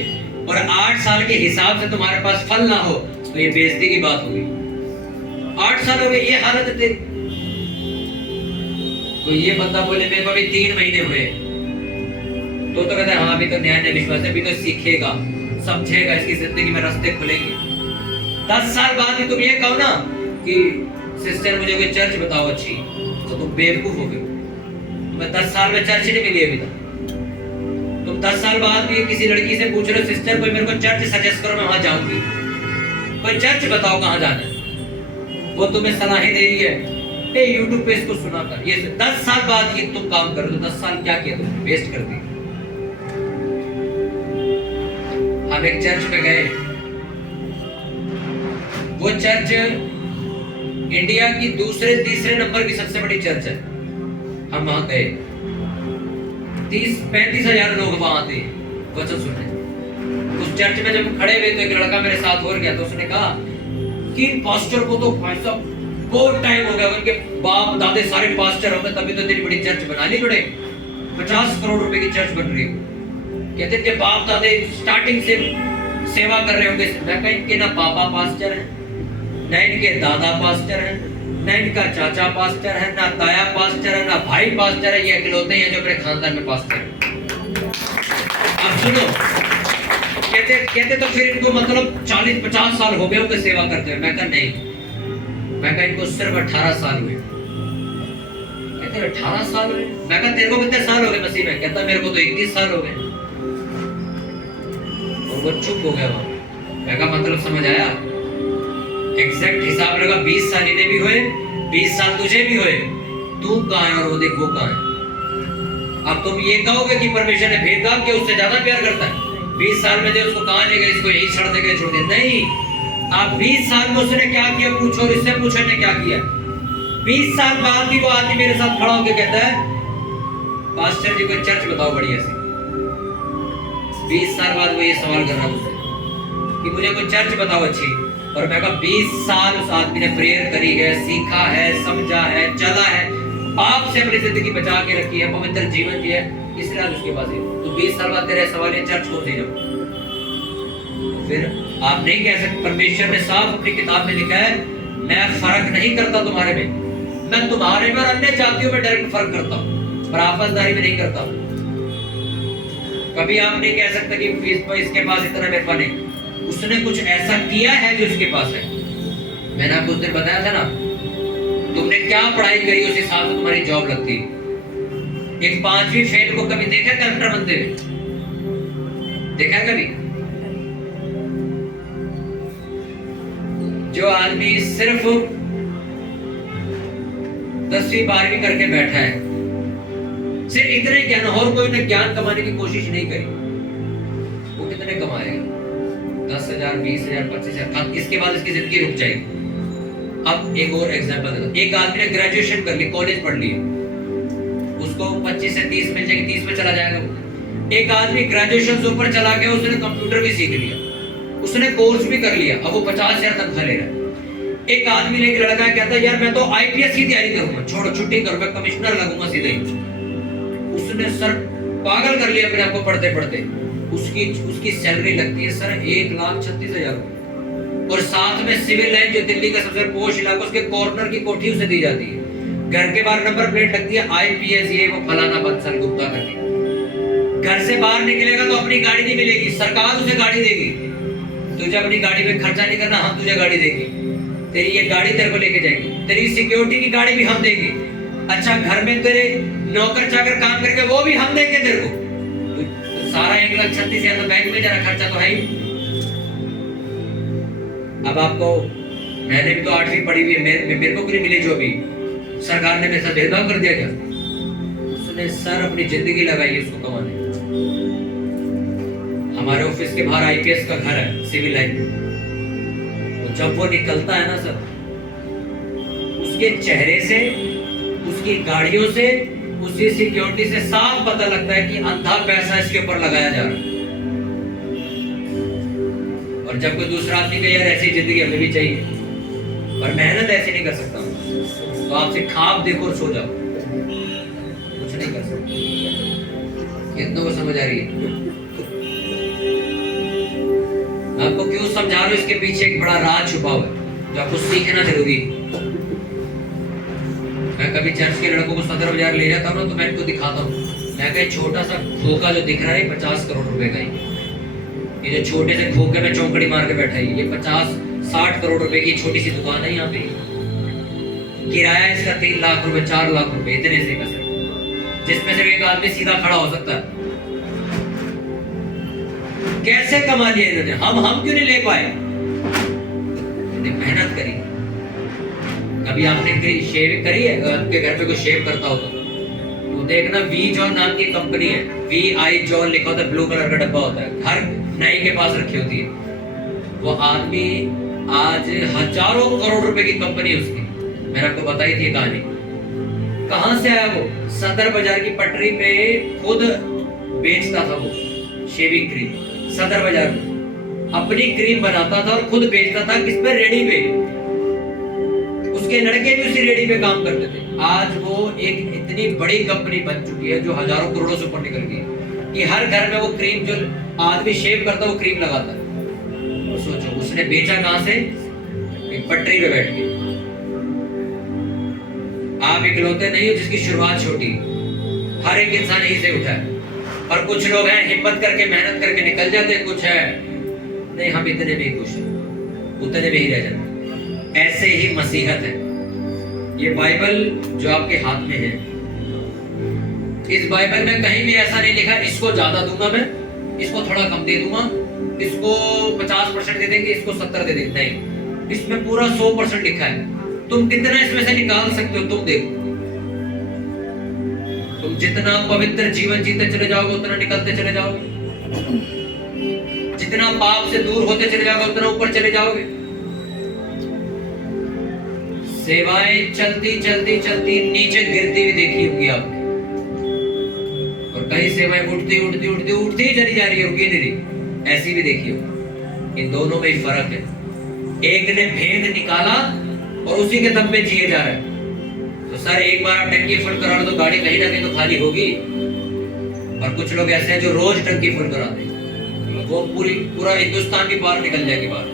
और 8 साल के हिसाब से तुम्हारे पास फल ना हो तो ये बेइज्जती की बात होगी। 8 साल हो गए, ये हालत है तेरी। तो ये बंदा बोले मेरे को अभी 3 महीने हुए, तो कहता है हाँ अभी तो नया विश्वास है, अभी तो सीखेगा, समझेगा, इसकी जिंदगी में रास्ते खुलेंगे। 10 साल बाद भी तुम ये कहो ना कि सिस्टर मुझे कोई चर्च बताओ अच्छी, तो तुम बेवकूफ हो गए। तुम्हें 10 साल में चर्च नहीं मिली अभी तक। तुम 10 साल बाद भी किसी लड़की से पूछ रहे हो सिस्टर कोई मेरे को चर्च सजेस्ट करो, मैं वहां जाऊंगी, कोई चर्च बताओ कहां जाना है, वो तुम्हें सलाहें दे रही है यूट्यूब पे इसको सुना कर। ये 10 साल बाद ये तुम काम करो तो 10 साल क्या किया तुमने, वेस्ट कर दी। हम एक चर्च में गए, वो चर्च इंडिया की दूसरे तीसरे नंबर की सबसे बड़ी चर्च है। हम वहां गए, 30-35 हजार लोग वहां थे वचन सुनने। उस चर्च में जब खड़े हुए तो एक लड़का मेरे साथ और गया, तो उसने कहा कि पास्टर को तो भाई साहब बहुत टाइम हो गया, उनके बाप दादे सारे पास्टर हो गए, तभी तो इतनी बड़ी चर्च बना ली, बड़े 50 करोड़ रुपए की चर्च बन रही है। कहते थे बाप दादे स्टार्टिंग से सेवा कर रहे होंगे। मैं कहा इनके ना पापा पास्टर हैं, ना इनके दादा पास्टर हैं, ना इनका चाचा पास्टर है, ना ताया पास्टर है, ना भाई पास्टर है, ये इकलौते हैं जो अपने खानदान में पास्टर है। अब सुनो, कहते तो फिर इनको मतलब 40-50 साल हो गए होंगे सेवा करते हुए। मैं कहा नहीं, मैं कहा इनको सिर्फ 18 साल हुए। कहते 18 साल हुए? मैं कहा तेरे को कितने साल हो गए मसीह में? कहता मेरे को तो 21 साल हो गए। और वो चुप हो गया। मैं कहा मतलब समझ आया? एग्जैक्ट हिसाब लगा, 20 साल इन्हें भी हुए, 20 साल तुझे भी हुए, तू कहाँ है और वो देख वो कहाँ है। अब तुम ये कहोगे कि परमेश्वर ने भेदभाव किया, उससे ज्यादा प्यार करता है। 20 साल में दे उसको कहाँ ले गए, इसको यही छड़ देके छोड़ दिया? नहीं, आप 20 साल में उसने क्या किया पूछो, और इससे पूछो ने क्या किया। 20 साल बाद भी वो आदमी मेरे साथ खड़ा होकर कहता है पास्टर जी कोई चर्च बताओ बढ़िया सी। 20 साल बाद वो ये सवाल कर रहा है मुझसे कि मुझे कोई चर्च बताओ अच्छी। और मैं कहा 20 साल उस आदमी ने प्रेयर करी है, सीखा है, समझा है, चला है, पाप से अपनी जिंदगी बचा के रखी है, पवित्र जीवन जी है, इसलिए आज उसके पास है। तो 20 साल बाद तेरे सवाल है चर्च कौन सी जाओ? फिर आप नहीं कह सकते, परमेश्वर ने साफ अपनी किताब में लिखा है मैं फर्क नहीं करता तुम्हारे में, मैं तुम्हारे में अन्य जातियों में डायरेक्ट फर्क करता हूँ, पर आपसदारी में नहीं करता। कभी आप नहीं कह सकते कि इसके पास इतना मेरे नहीं, उसने कुछ ऐसा किया है जो इसके पास है। मैंने आपको उस दिन बताया था ना, तुमने क्या पढ़ाई करी उस हिसाब से तुम्हारी जॉब लगती। एक 5वीं फेल को कभी देखा कलेक्टर बनते हुए? देखा कभी? जो आदमी सिर्फ 10वीं 12वीं करके बैठा है, सिर्फ इतने ज्ञान और कोई ने ज्ञान कमाने की कोशिश नहीं करी, वो कितने कमाएगा? 10,000, 20,000, 25,000। इसके बाद इसकी जिंदगी रुक जाएगी। अब एक और एग्जांपल देता हूं। एक आदमी ने ग्रेजुएशन कर ली, कॉलेज पढ़ लिया, उसको 25 से 30 मिल जाएगी, 30 में चला जाएगा। एक आदमी ग्रेजुएशन से ऊपर चला गया, उसने कंप्यूटर भी सीख लिया, उसने कोर्स भी कर लिया, अब वो 50,000 तनख्वाह ले रहा है। एक आदमी ने, एक लड़का कहता है यार मैं तो IPS की तैयारी करूंगा, छोड़ो छुट्टी करूंगा, कमिश्नर लगूंगा सीधे ही। उसने सर पागल कर लिया अपने आप को पढ़ते पढ़ते। उसकी सैलरी लगती है सर 1,36,000 रुपए, और साथ में सिविल लाइन जो दिल्ली का सबसे पोश इलाका, उसके कॉर्नर की कोठी उसे दी जाती है। घर के बाहर नंबर प्लेट लगती है IPS ये वो फलाना बंसल गुप्ता करके। घर से बाहर निकलेगा तो अपनी गाड़ी नहीं मिलेगी, सरकार उसे गाड़ी देगी। तुझे अपनी गाड़ी पे खर्चा नहीं करना, हम तुझे गाड़ी देंगे, तेरी ये गाड़ी तेरे को लेके जाएगी, तेरी सिक्योरिटी की गाड़ी भी हम देंगे। अच्छा घर में तेरे नौकर चाकर काम करके वो भी हम देंगे तेरे को। तो सारा 1,36,000 बैंक में जाना खर्चा तो है ही। अब आपको, मैंने भी तो 8वीं पढ़ी हुई है, मेरे को नहीं मिली जो अभी सरकार ने मेरे साथ भेदभाव कर दिया क्या? उसने सर अपनी जिंदगी लगाई है उसको कमाने। हमारे ऑफिस के बाहर IPS का घर है सिविल लाइन में, तो जब वो निकलता है ना सर, उसके चेहरे से, उसकी गाड़ियों से, उसकी सिक्योरिटी से साफ पता लगता है कि अंधा पैसा इसके ऊपर लगाया जा रहा है। और जब कोई दूसरा आदमी कहे यार ऐसी जिंदगी हमें भी चाहिए, पर मेहनत ऐसी नहीं कर सकता, तो आपसे ख्वाब देखो और सो जाओ, कुछ नहीं कर सकते। कितनों को समझ आ रही है? आपको क्यों समझा रहा हूं, इसके पीछे एक बड़ा राज छुपा हुआ है जो आपको सीखना जरूरी है। मैं कभी चर्च के लड़कों को सदर बाजार ले जाता हूँ ना, तो मैं इनको दिखाता हूँ, मैं कहीं छोटा सा खोखा जो दिख रहा है 50 करोड़ रुपए का ही, ये जो छोटे से खोखे में चौंकड़ी मार के बैठा है, ये 50-60 करोड़ रुपए की छोटी सी दुकान है। यहाँ पे किराया इसका 3 लाख रुपए 4 लाख रुपए इतने से कसर, जिसमें से एक आदमी सीधा खड़ा हो सकता है। कैसे कमा लिया इन्होंने, हम क्यों नहीं ले पाए? मेहनत करी। कभी आपने शेविंग करी है? आपके घर पे कोई शेव करता हो तो देखना, वी जॉन नाम की कंपनी है, VI जॉन लिखा होता है, ब्लू कलर का डब्बा होता है, हर नाई के पास रखी होती है। वो आदमी आज हजारों करोड़ रुपए की कंपनी है उसकी, मैंने आपको बताई थी कहानी। कहां से आया वो? सदर बाजार की पटरी पे खुद बेचता था वो शेविंग क्रीम, सदर बाजार में अपनी क्रीम बनाता था और खुद बेचता था, किस पे? रेडी पे। उसके लड़के भी उसी रेडी पे काम करते थे। आज वो एक इतनी बड़ी कंपनी बन चुकी है जो हजारों करोड़ों से ऊपर निकल गई कि हर घर में वो क्रीम, जो आदमी शेव करता है वो क्रीम लगाता है। और सोचो उसने बेचा कहां से? एक पटरी पे बैठ के। आप इकलौते नहीं हो जिसकी शुरुआत छोटी, हर एक इंसान यहीं से उठा है। और कुछ लोग हैं हिम्मत करके मेहनत करके निकल जाते हैं, कुछ है नहीं हम इतने में ही खुश हैं, उतने में ही रह जाते। ऐसे ही मसीहत है। ये बाइबल जो आपके हाथ में है, इस बाइबल में कहीं भी ऐसा नहीं लिखा इसको ज्यादा दूंगा मैं, इसको थोड़ा कम दे दूंगा, इसको 50% दे देंगे, इसको 70 दे देंगे। नहीं, इसमें पूरा 100% लिखा है। तुम कितना इसमें से निकाल सकते हो तुम देखो। तुम जितना पवित्र जीवन जीते चले जाओगे उतना निकलते चले जाओगे, जितना पाप से दूर होते चले जाओगे उतना ऊपर चले जाओगे। सेवाएं चलती चलती चलती नीचे गिरती हुई देखी होगी आपने, और कई सेवाएं उठती उठती उठती उठती ही चली जा रही है, रुकी नहीं रही, ऐसी भी देखी होगी। इन दोनों में ही फर्क है। एक ने भेद निकाला और उसी के दम पे जिए जा रहा है। तो सर एक बार आप टंकी फुल करा लो तो गाड़ी कहीं ना कहीं तो खाली होगी। और कुछ लोग ऐसे हैं जो रोज टंकी फुल कराते हैं, वो पूरा हिंदुस्तान भी बाहर निकल जाएगी बाहर।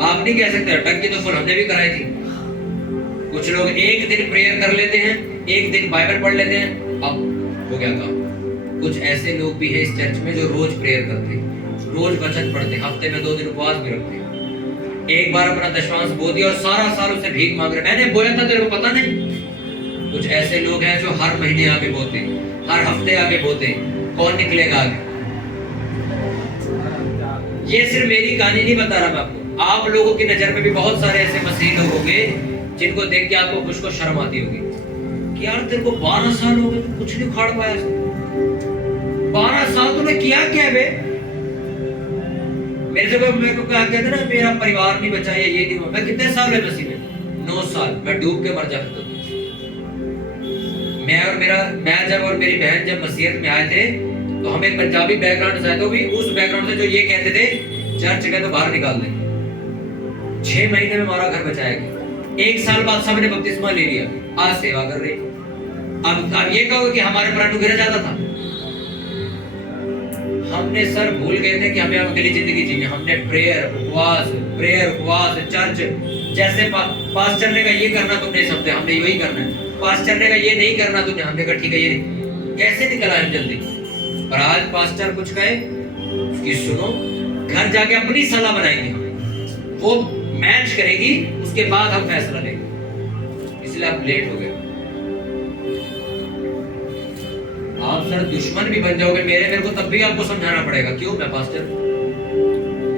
आप नहीं कह सकते टंकी तो फुल हमने भी कराई थी। कुछ लोग एक दिन प्रेयर कर लेते हैं, एक दिन बाइबल पढ़ लेते हैं, अब हो गया काम। कुछ ऐसे लोग भी हैं इस चर्च में जो रोज प्रेयर करते हैं, रोज वचन पढ़ते हैं, हफ्ते में 2 दिन उपवास भी रखते हैं। एक बार अपना दशमांश बो दिया और सारा साल उसे भीख मांग रहे, मैंने बोया था तेरे को पता नहीं। कुछ ऐसे लोग हैं जो हर महीने आगे बोते, हर हफ्ते आगे बोते, कौन निकलेगा आगे? ये सिर्फ मेरी कहानी नहीं बता रहा मैं आपको, आप लोगों की नजर में भी बहुत सारे ऐसे मसीह लोग होंगे जिनको देख के आपको कुछ को शर्म आती होगी कि यार तेरे को 12 साल हो गए तू कुछ नहीं उखाड़ पाया। 12 साल तूने किया क्या बे? मेरे को क्या कहते ना, मेरा परिवार नहीं बचा, ये नहीं। मैं कितने साल है मसीह में? 9 साल। मैं डूब के मर जाता था। मैं जब और मेरी बहन जब मसीहत में आए थे तो हमें पंजाबी बैकग्राउंड से आए, तो भी उस बैकग्राउंड से जो ये कहते थे चर्च गए तो बाहर निकाल देंगे। 6 महीने में हमारा घर बचाया गया। 1 साल बाद सबने बपतिस्मा ले लिया, आज सेवा कर रहे। अब ये कहो कि हमारे पर अनुग्रह ज्यादा था। हमने सर भूल गए थे कि हमें अगली जिंदगी जीनी। हमने प्रेयर उपवास चर्च, जैसे पास्टर ने कहा ये करना तुमने इस हफ्ते, हमने वही करना है। पास्टर ने कहा ये नहीं करना तुमने, हमने कहा ठीक है ये नहीं। कैसे निकल आए जल्दी। और आज पास्टर कुछ कहे कि सुनो, घर जाके अपनी सलाह बनाएंगे, वो मैच करेगी, उसके बाद हम फैसला लेंगे। इसलिए आप लेट हो गए। आप सर दुश्मन भी बन जाओगे मेरे को, तब भी आपको समझाना पड़ेगा। क्यों? मैं पास्टर,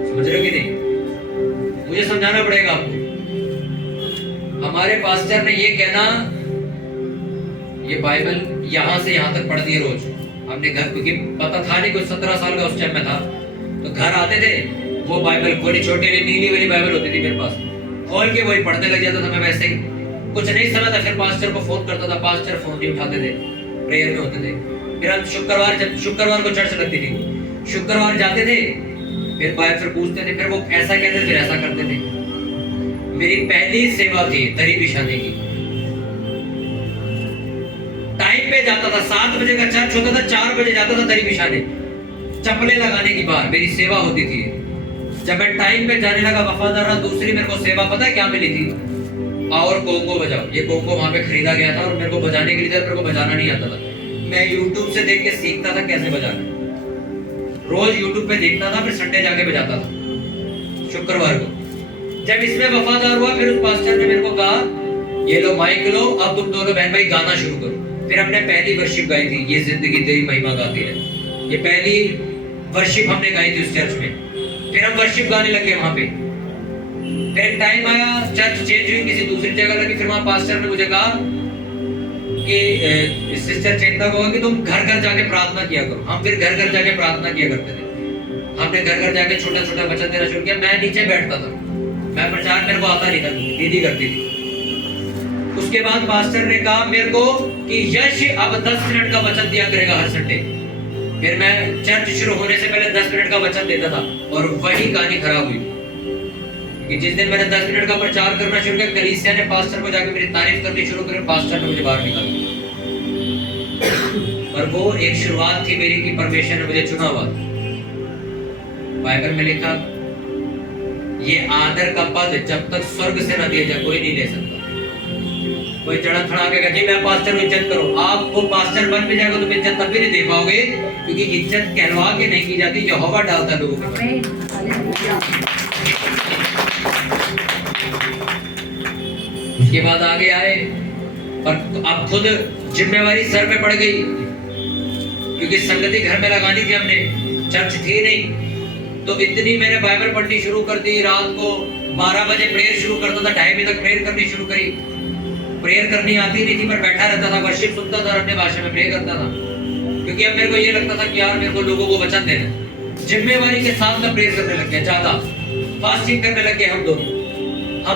समझ रहे हो कि नहीं? मुझे समझाना पड़ेगा आपको। हमारे पास्टर ने ये कहना, ये बाइबल यहां से यहां तक पढ़ दी रोज। हमने घर, क्योंकि पता था नहीं, कुछ 17 साल का उस टाइम में था, तो घर आते थे, वो बाइबल खोली, छोटी नीली वाली बाइबल होती थी मेरे पास, खोल के वही पढ़ने लग जाता था मैं। वैसे ही कुछ नहीं समझ था, फिर पास्टर को फोन करता था, पास्टर फोन नहीं उठाते थे, प्रेयर में होते थे। फिर हम शुक्रवार को चर्च लगती थी, शुक्रवार जाते थे, फिर फिर पूछते थे, फिर वो ऐसा कहते थे, फिर ऐसा करते थे। मेरी पहली सेवा थी दरी बिछाने की। टाइम पे जाता था, 7 बजे का चर्च होता था, 4 बजे जाता था दरी बिछाने, चप्पलें लगाने की बार मेरी सेवा होती थी। जब मैं टाइम पे जाने लगा, वफादार रहा, दूसरी मेरे को सेवा पता है क्या मिली थी? और कोंगो बजाओ। ये कोंगो वहां पे खरीदा गया था और मेरे को बजाने के लिए था, मेरे को बजाना नहीं आता था। मैं YouTube से देख के सीखता था कैसे बजाना, रोज YouTube पे देखता था, फिर संडे जाके बजाता था शुक्रवार को। जब इसमें वफादार हुआ, फिर उस पास्टर ने मेरे को कहा, ये लो माइक लो, अब तुम दोनों बहन भाई गाना शुरू करो। फिर हमने पहली वर्शिप गाई थी, ये जिंदगी तेरी महिमा गाती है। ये पहली वर्शिप हमने गाई थी उस चर्च में। फिर हम वर्शिप गाने लगे वहां पे। फिर टाइम आया, चर्च चेंज हुई, किसी दूसरी जगह लगी। फिर वहां पास्टर ने मुझे कहा कि सिस्टर चेतना को कि तुम घर घर जाके प्रार्थना किया करो। हम फिर घर घर जाके प्रार्थना किया करते थे। हमने घर घर जाके छोटा छोटा वचन देना शुरू किया। मैं नीचे बैठता था, मैं प्रचार मेरे को आता नहीं था, दीदी करती थी। उसके बाद पास्टर ने कहा मेरे को कि यश अब 10 मिनट का वचन दिया करेगा हर संडे। फिर मैं चर्च शुरू होने से पहले 10 मिनट का वचन देता था, और वही कहानी खराब हुई कि जिस दिन मैंने 10 मिनट का प्रचार करना शुरू किया, कलीसिया ने पास्टर को जाकर मेरी तारीफ करनी शुरू करी, पास्टर ने मुझे बाहर निकाला। और वो एक शुरुआत थी मेरी कि परमेश्वर ने मुझे चुना हुआ। बाइबल में लिखा, ये आदर का पद जब तक स्वर्ग से न दिया जाए कोई नहीं ले सकता। कोई चढ़ा खड़ा के कहते मैं पास्टर को इज्जत करो, आप वो पास्टर बन भी जाएगा तो इज्जत तब भी नहीं दे पाओगे, क्योंकि इज्जत कहलवा के नहीं की जाती, यहोवा डालता है लोगों के। उसके बाद आगे आए, और अब खुद जिम्मेवारी सर पे पड़ गई, क्योंकि संगति घर में लगानी थी हमने, चर्च थी नहीं। तो इतनी मैंने बाइबल पढ़नी शुरू कर दी। रात को 12 बजे प्रेयर शुरू करता था, 2:30 बजे तक प्रेयर करनी शुरू करी। प्रेयर करनी आती नहीं थी, पर बैठा रहता था, वर्शिप सुनता था, अपने भाषा में प्रे करता था, क्योंकि अब मेरे को ये लगता था कि यार मेरे को लोगों को वचन देना। जिम्मेवारी के साथ में प्रेयर करने लग गया, ज्यादा फास्टिंग करने लग गए हम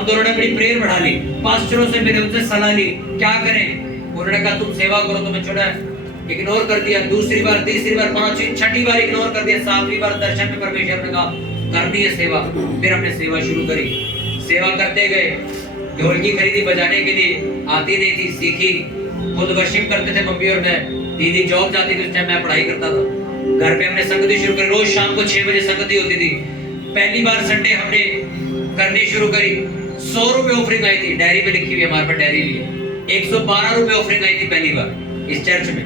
दोनों ने अपनी प्रेयर बढ़ा ली। पास्टरों से मेरे उनसे सलाह ली क्या करें। उन्होंने कहा तुम सेवा करो, तुम्हें चुना है। इग्नोर कर दिया, दूसरी बार, तीसरी बार, 5वीं 6ठी बार इग्नोर कर दिया। 7वीं बार दर्शन में परमेश्वर ने कहा करनी है सेवा। फिर हमने सेवा शुरू करी, सेवा करते गए। ढोलकी खरीदी बजाने के लिए, आती नहीं थी, सीखी। खुद वर्शिप करते थे मम्मी और मैं। दीदी जॉब जाती थी, उस टाइम मैं पढ़ाई करता था। घर पे हमने संगति शुरू करी, रोज शाम को 6 बजे संगति होती थी। पहली बार संडे हमने करनी शुरू करी। 100 रुपए ऑफरिंग आई थी, डायरी में लिखी हुई, हमारे पास डायरी भी है। 112 रुपए ऑफरिंग आई थी पहली बार इस चर्च में,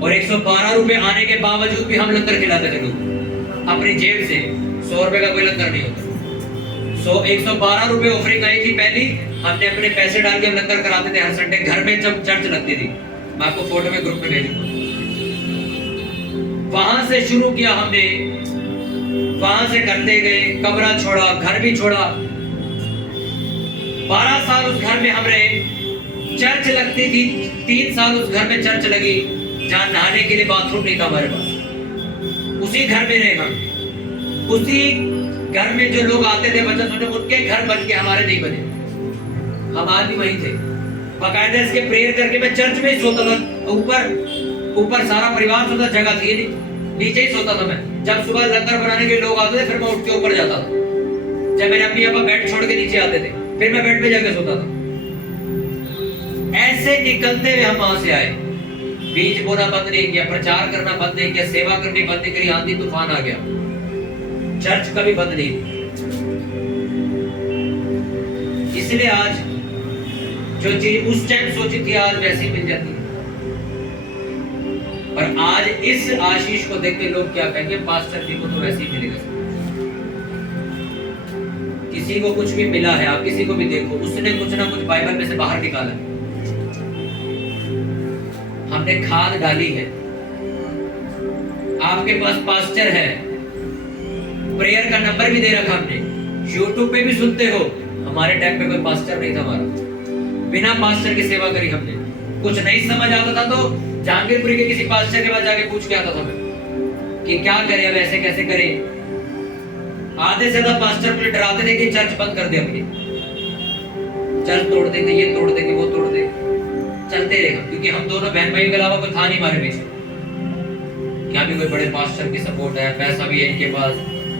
और 112 रुपए आने के बावजूद भी हम लंगर खिलाते थे लोग अपनी जेब से। 100 रुपए का कोई लंगर नहीं होता। 112 रुपए ऑफरिंग आई थी पहली। हमने अपने पैसे डाल के हम लंगर कराते थे हर संडे घर में, जब चर्च लगती थी। मैं आपको फोटो में ग्रुप में भेजूंगा। वहां से शुरू किया हमने, वहां से करते गए। कमरा छोड़ा, घर भी छोड़ा। 12 साल उस घर में हम रहे। चर्च लगती थी, 3 साल उस घर में चर्च लगी, जहां नहाने के लिए बाथरूम नहीं था हमारे पास। उसी घर में रहे हम। उसी घर में जो लोग आते थे वचन सुनने, उनके घर बन के हमारे नहीं बने। हम आज भी वहीं थे। बाकायदा इसके प्रेयर करके मैं चर्च में ही सोता था। ऊपर सारा परिवार सोता, जगह थी नहीं, नीचे ही सोता था मैं। जब सुबह लंगर बनाने के लोग आते थे, फिर मैं उठ के ऊपर जाता था। जब मेरे अम्मी पापा बेड छोड़ के नीचे आते थे, फिर मैं बेड पे जाके सोता था। ऐसे निकलते हुए हम वहां से आए। बीज बोना बंद नहीं किया, प्रचार करना बंद नहीं किया, सेवा करनी बंद नहीं करी, आंधी तूफान आ गया, चर्च कभी बंद नहीं। इसलिए आज जो चीज उस टाइम सोची थी आज वैसी मिल जाती है। पर आज इस आशीष को देख के लोग क्या कहेंगे, पास्टर जी को तो वैसे ही मिलेगा। किसी को कुछ भी मिला है, आप किसी को भी देखो, उसने कुछ ना कुछ बाइबल में से बाहर निकाला है। हमने खाद डाली है, आपके पास पास्टर है, प्रेयर का नंबर भी दे रखा हमने, यूट्यूब पे भी सुनते हो। हमारे टाइम पे कोई पास्टर नहीं था हमारा, बिना पास्टर की सेवा करी हमने। कुछ नहीं समझ आता था तो जहांगीरपुरी के किसी पास्टर के पास जाके पूछ के आता था मैं कि क्या करें, अब ऐसे कैसे करें। आधे से ज्यादा पास्टर मुझे डराते थे कि चर्च बंद कर दे, अपनी चर्च तोड़ देंगे, ये तोड़ देंगे, वो तोड़ देंगे। चलते रहेगा, क्योंकि हम दोनों बहन भाई के अलावा कोई था नहीं हमारे पीछे। क्या भी कोई बड़े पास्टर की सपोर्ट है, पैसा भी है इनके पास,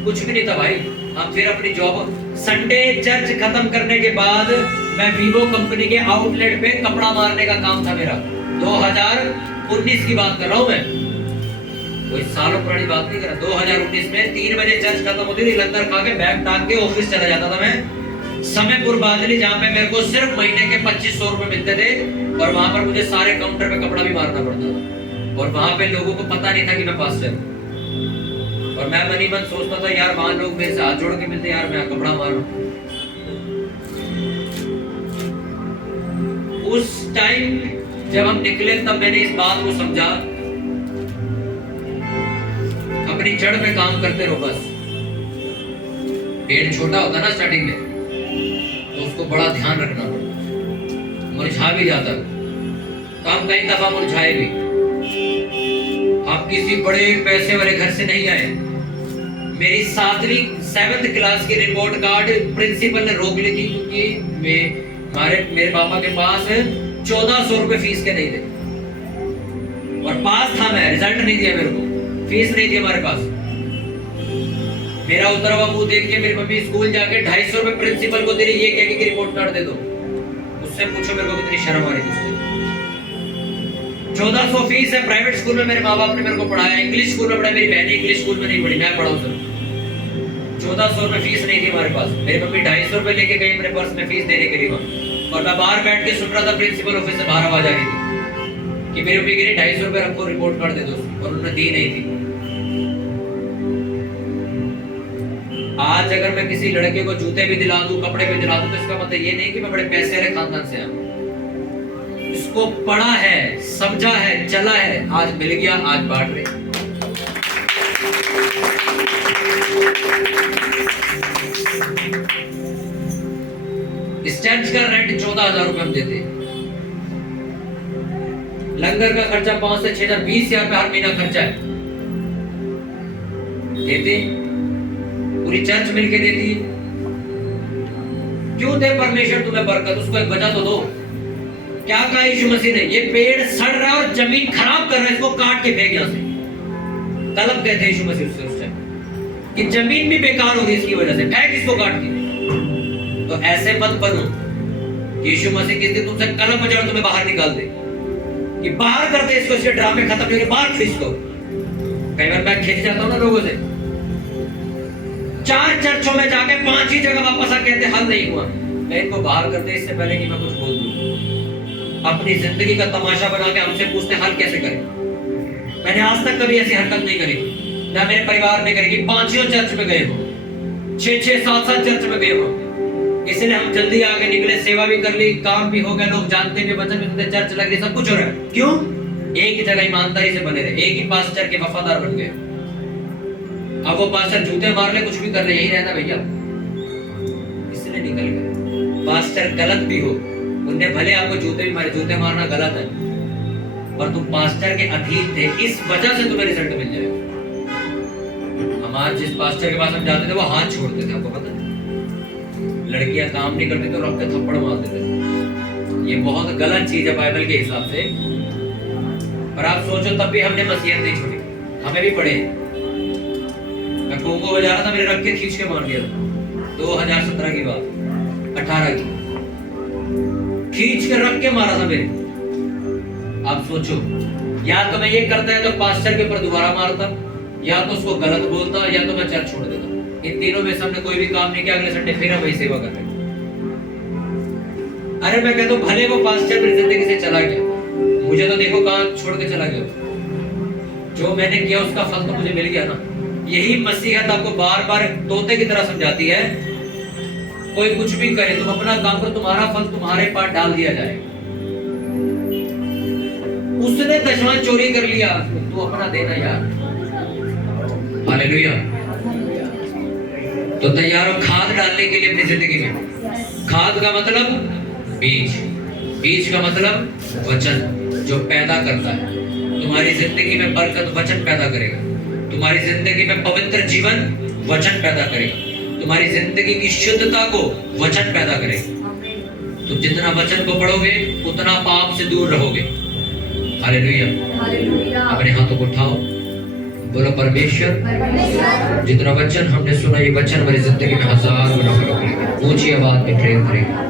कुछ भी नहीं था भाई। हम फिर अपनी जॉब, संडे चर्च खत्म करने के बाद मैं वीवो कंपनी के आउटलेट पे कपड़ा मारने का काम था मेरा। 2019 की बात कर रहा हूं मैं, कोई सालों पुरानी बात नहीं कर रहा। 2019 में 3 बजे चर्च खत्म होती थी, लंगर खा के बैग टांग के ऑफिस चला जाता था मैं। समयपुर बादली, जहां पे मेरे को सिर्फ महीने के 2500 रुपए मिलते थे, और वहां पर मुझे सारे काउंटर पे कपड़ा भी मारना पड़ता था। और वहां पे लोगों को पता नहीं था कि मैं पास्टर हूं। और मैं मनी मन सोचता था यार, वहां लोग मेरे से हाथ जोड़ के मिलते, यार मैं कपड़ा मारूं। उस टाइम जब हम निकले तब मैंने इस बात को समझा, अपनी जड़ में काम करते रहो बस। पेड़ छोटा होता ना स्टार्टिंग में, तो उसको बड़ा ध्यान रखना पड़ता, मुरझा भी जाता, तो हम कई दफा मुरझाए भी। आप किसी बड़े पैसे वाले घर से नहीं आए। मेरी 7th क्लास की रिपोर्ट कार्ड प्रिंसिपल ने रोक ली थी, क्योंकि मेरे पापा के पास 1400 रुपए फीस के नहीं थे, और पास था मैं, रिजल्ट नहीं दिया मेरे को, फीस नहीं थी हमारे पास। मेरा उतरा हुआ मुंह देख के मेरी मम्मी स्कूल जाके 250 रुपए प्रिंसिपल को दे रही, ये कह के रिपोर्ट कार्ड दे दो। उससे पूछो मेरे को कितनी शर्म आ रही थी उससे। 1400 फीस है। प्राइवेट स्कूल में मेरे माँ बाप ने मेरे को पढ़ाया, इंग्लिश स्कूल में पढ़ाया, मेरी बहन इंग्लिश स्कूल में नहीं पढ़ी, मैं पढ़ा उसे। 1400 रुपए फीस नहीं थी हमारे पास। मेरी मम्मी 250 रुपए लेके गई मेरे पर्स में फीस देने के लिए, और मैं बाहर बैठ के सुन रहा था, प्रिंसिपल ऑफिस से बाहर आवाज आ रही थी कि मेरी मम्मी कह रही 250 रुपए रखो, रिपोर्ट कार्ड दे दो, और उन्होंने दी नहीं थी। आज अगर मैं किसी लड़के को जूते भी दिला दूं, कपड़े भी दिला दूं, तो इसका मतलब ये नहीं कि मैं बड़े पैसे वाले खानदान से आऊं। इसको पढ़ा है, समझा है, चला है, आज मिल गया, आज बांट रहे। इस चर्च का रेंट 14,000 रुपए हम देते, लंगर का खर्चा 5 से 6,000, 20,000 रुपए हर महीना खर्चा है देते, पूरी चर्च मिलके देती। क्यों दे परमेश्वर तुम्हें बरकत? उसको एक वजह तो दो। क्या कहा यीशु मसीह ने? ये पेड़ सड़ रहा है और जमीन खराब कर रहा है, इसको काट के फेंक यहां से। तलब कहते हैं यीशु मसीह से उस टाइम कि जमीन भी बेकार हो गई इसकी वजह से, फेंक इसको काट के। तो ऐसे मत बनो यीशु मसीह किस दिन तुमसे कलम बजा तुम्हें बाहर निकाल दे कि बाहर कर दे इसको, इसके ड्रामे खत्म नहीं, बाहर खींच दो। कई बार मैं खींच जाता हूं ना लोगों से, 4 चर्चों में जाके 5 ही जगह वापस आ कहते हल नहीं हुआ। मैं इनको बाहर कर दे इससे पहले कि मैं कुछ बोल दूं। अपनी जिंदगी का तमाशा बना के हमसे पूछते हल कैसे करें। मैंने आज तक कभी ऐसी हरकत नहीं करी, ना मेरे परिवार में करेगी। 5 चर्च में गए हो, 6-6, 7-7 चर्च में गए हो, इसलिए हम जल्दी आगे निकले, सेवा भी कर ली, काम भी हो गया, लोग जानते भी, वचन भी सुनते, चर्च लग रही, सब कुछ हो रहा है। क्यों? एक ही जगह ईमानदारी से बने रहे, एक ही पास्टर के वफादार बन गए। अब वो पास्टर जूते मार ले, कुछ भी कर ले, यही रहना भैया, इसलिए निकल गए। पास्टर गलत भी हो, उनने भले आपको जूते भी मारे, जूते मारना गलत है, पर तुम पास्टर के अधीन थे, इस वजह से तुम्हें रिजल्ट मिल जाएगा। हमारे जिस पास्टर के पास हम जाते थे वो हाथ छोड़ते थे, आपको पता है, लड़कियां काम नहीं करती तो रख के थप्पड़ मार देते थे। ये बहुत गलत चीज है बाइबल के हिसाब से। पर आप सोचो तब भी हमने मसीहत नहीं छोड़ी, हमें भी पड़े। मैं कोको बजा रहा था, मेरे रख के खींच के मार दिया था। 2017 की बात, 18 की खींच के रख के मारा था मेरे। आप सोचो, या तो मैं ये करता है तो पास्टर के ऊपर दोबारा मारता, या तो उसको गलत बोलता, या तो मैं चर्च छोड़ देता। इन तीनों में से हमने कोई भी काम नहीं किया। अगले संडे फिर हम वही सेवा कर रहे। अरे मैं कहता हूँ भले वो पास्टर मेरी जिंदगी से चला गया, मुझे तो देखो कहाँ छोड़ के चला गया। जो मैंने किया उसका फल तो मुझे मिल गया ना। यही मसीहत आपको बार बार तोते की तरह समझाती है, कोई कुछ भी करे तुम अपना काम करो, तुम्हारा फल तुम्हारे पास डाल दिया जाएगा। उसने दशवां चोरी कर लिया, तू अपना देना यार। हालेलुया। तो तैयार हो खाद डालने के लिए अपनी जिंदगी में। खाद का मतलब बीज, बीज का मतलब वचन जो पैदा करता है। तुम्हारी जिंदगी में बरकत वचन पैदा करेगा, तुम्हारी जिंदगी में पवित्र जीवन वचन पैदा करेगा, तुम्हारी जिंदगी की शुद्धता को वचन पैदा करेगा। तुम जितना वचन को पढ़ोगे उतना पाप से दूर रहोगे। हालेलुया। अपने हाथों को उठाओ, बोलो परमेश्वर जितना वचन हमने सुना ये वचन हमारी जिंदगी में हजार गुना फर्क करेगा। ऊंची आवाज में प्रेम करेगा।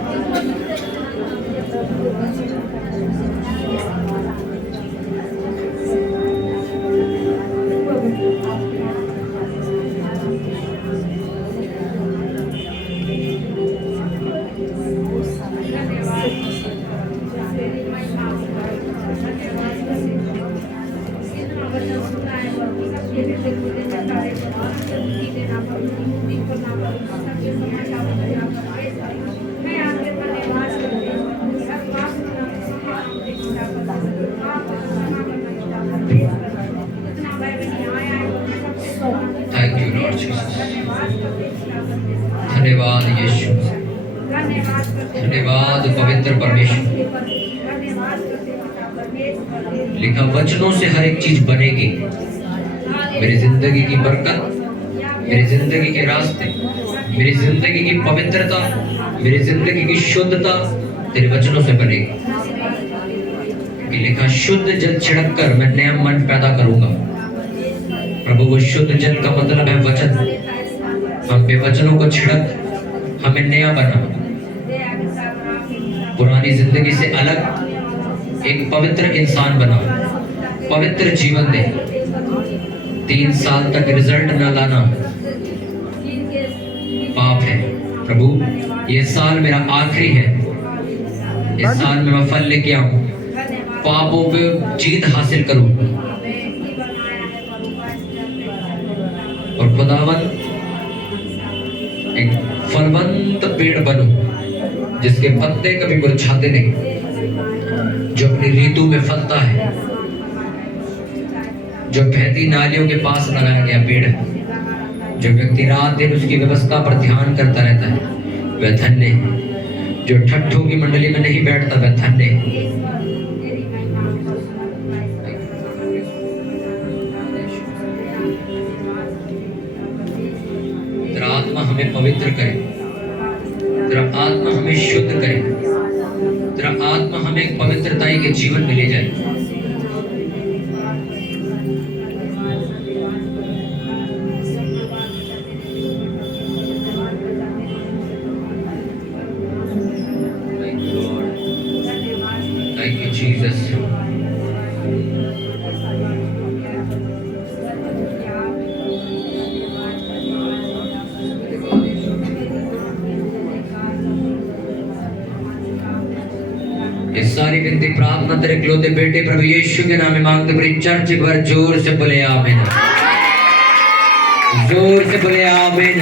Thank you Lord Jesus. धन्यवाद यीशु, धन्यवाद पवित्र परमेश्वर। लिखा वचनों से हर एक चीज बनेगी। मेरी जिंदगी की बरकत, मेरी जिंदगी के रास्ते, मेरी जिंदगी की पवित्रता, मेरी जिंदगी की शुद्धता तेरे वचनों से बनेगी। कि लिखा शुद्ध जल छिड़क कर मैं नया मन पैदा करूंगा। प्रभु वो शुद्ध जल का मतलब है वचन। हम पे वचनों को छिड़क हमें नया बना, पुरानी जिंदगी से अलग एक पवित्र इंसान बना, पवित्र जीवन दे। 3 साल तक रिजल्ट न लाना पाप है। प्रभु ये साल मेरा आखिरी है, इस साल में मैं फल लेके आऊं, पापों पे जीत हासिल करूं और खुदावन एक फलवंत पेड़ बनूं जिसके पत्ते कभी मुरझाते नहीं, जो अपनी ऋतु में फलता है, जो बहती नालियों के पास लगाया गया पेड़ है। जो व्यक्ति रात दिन उसकी व्यवस्था पर ध्यान करता रहता है वह धन्य है। जो ठट्ठों की मंडली में नहीं बैठता वह धन्य है। तेरा आत्मा हमें पवित्र करे, तेरा आत्मा हमें शुद्ध करे, तेरा आत्मा हमें एक पवित्रताई के जीवन में ले जाए। Thank you, Jesus. इस सारी विनती प्रार्थना तेरे इकलौते बेटे प्रभु यीशु के नाम में मांगते पूरी चर्च भर जोर से बोले आमीन, जोर से बोले आमीन।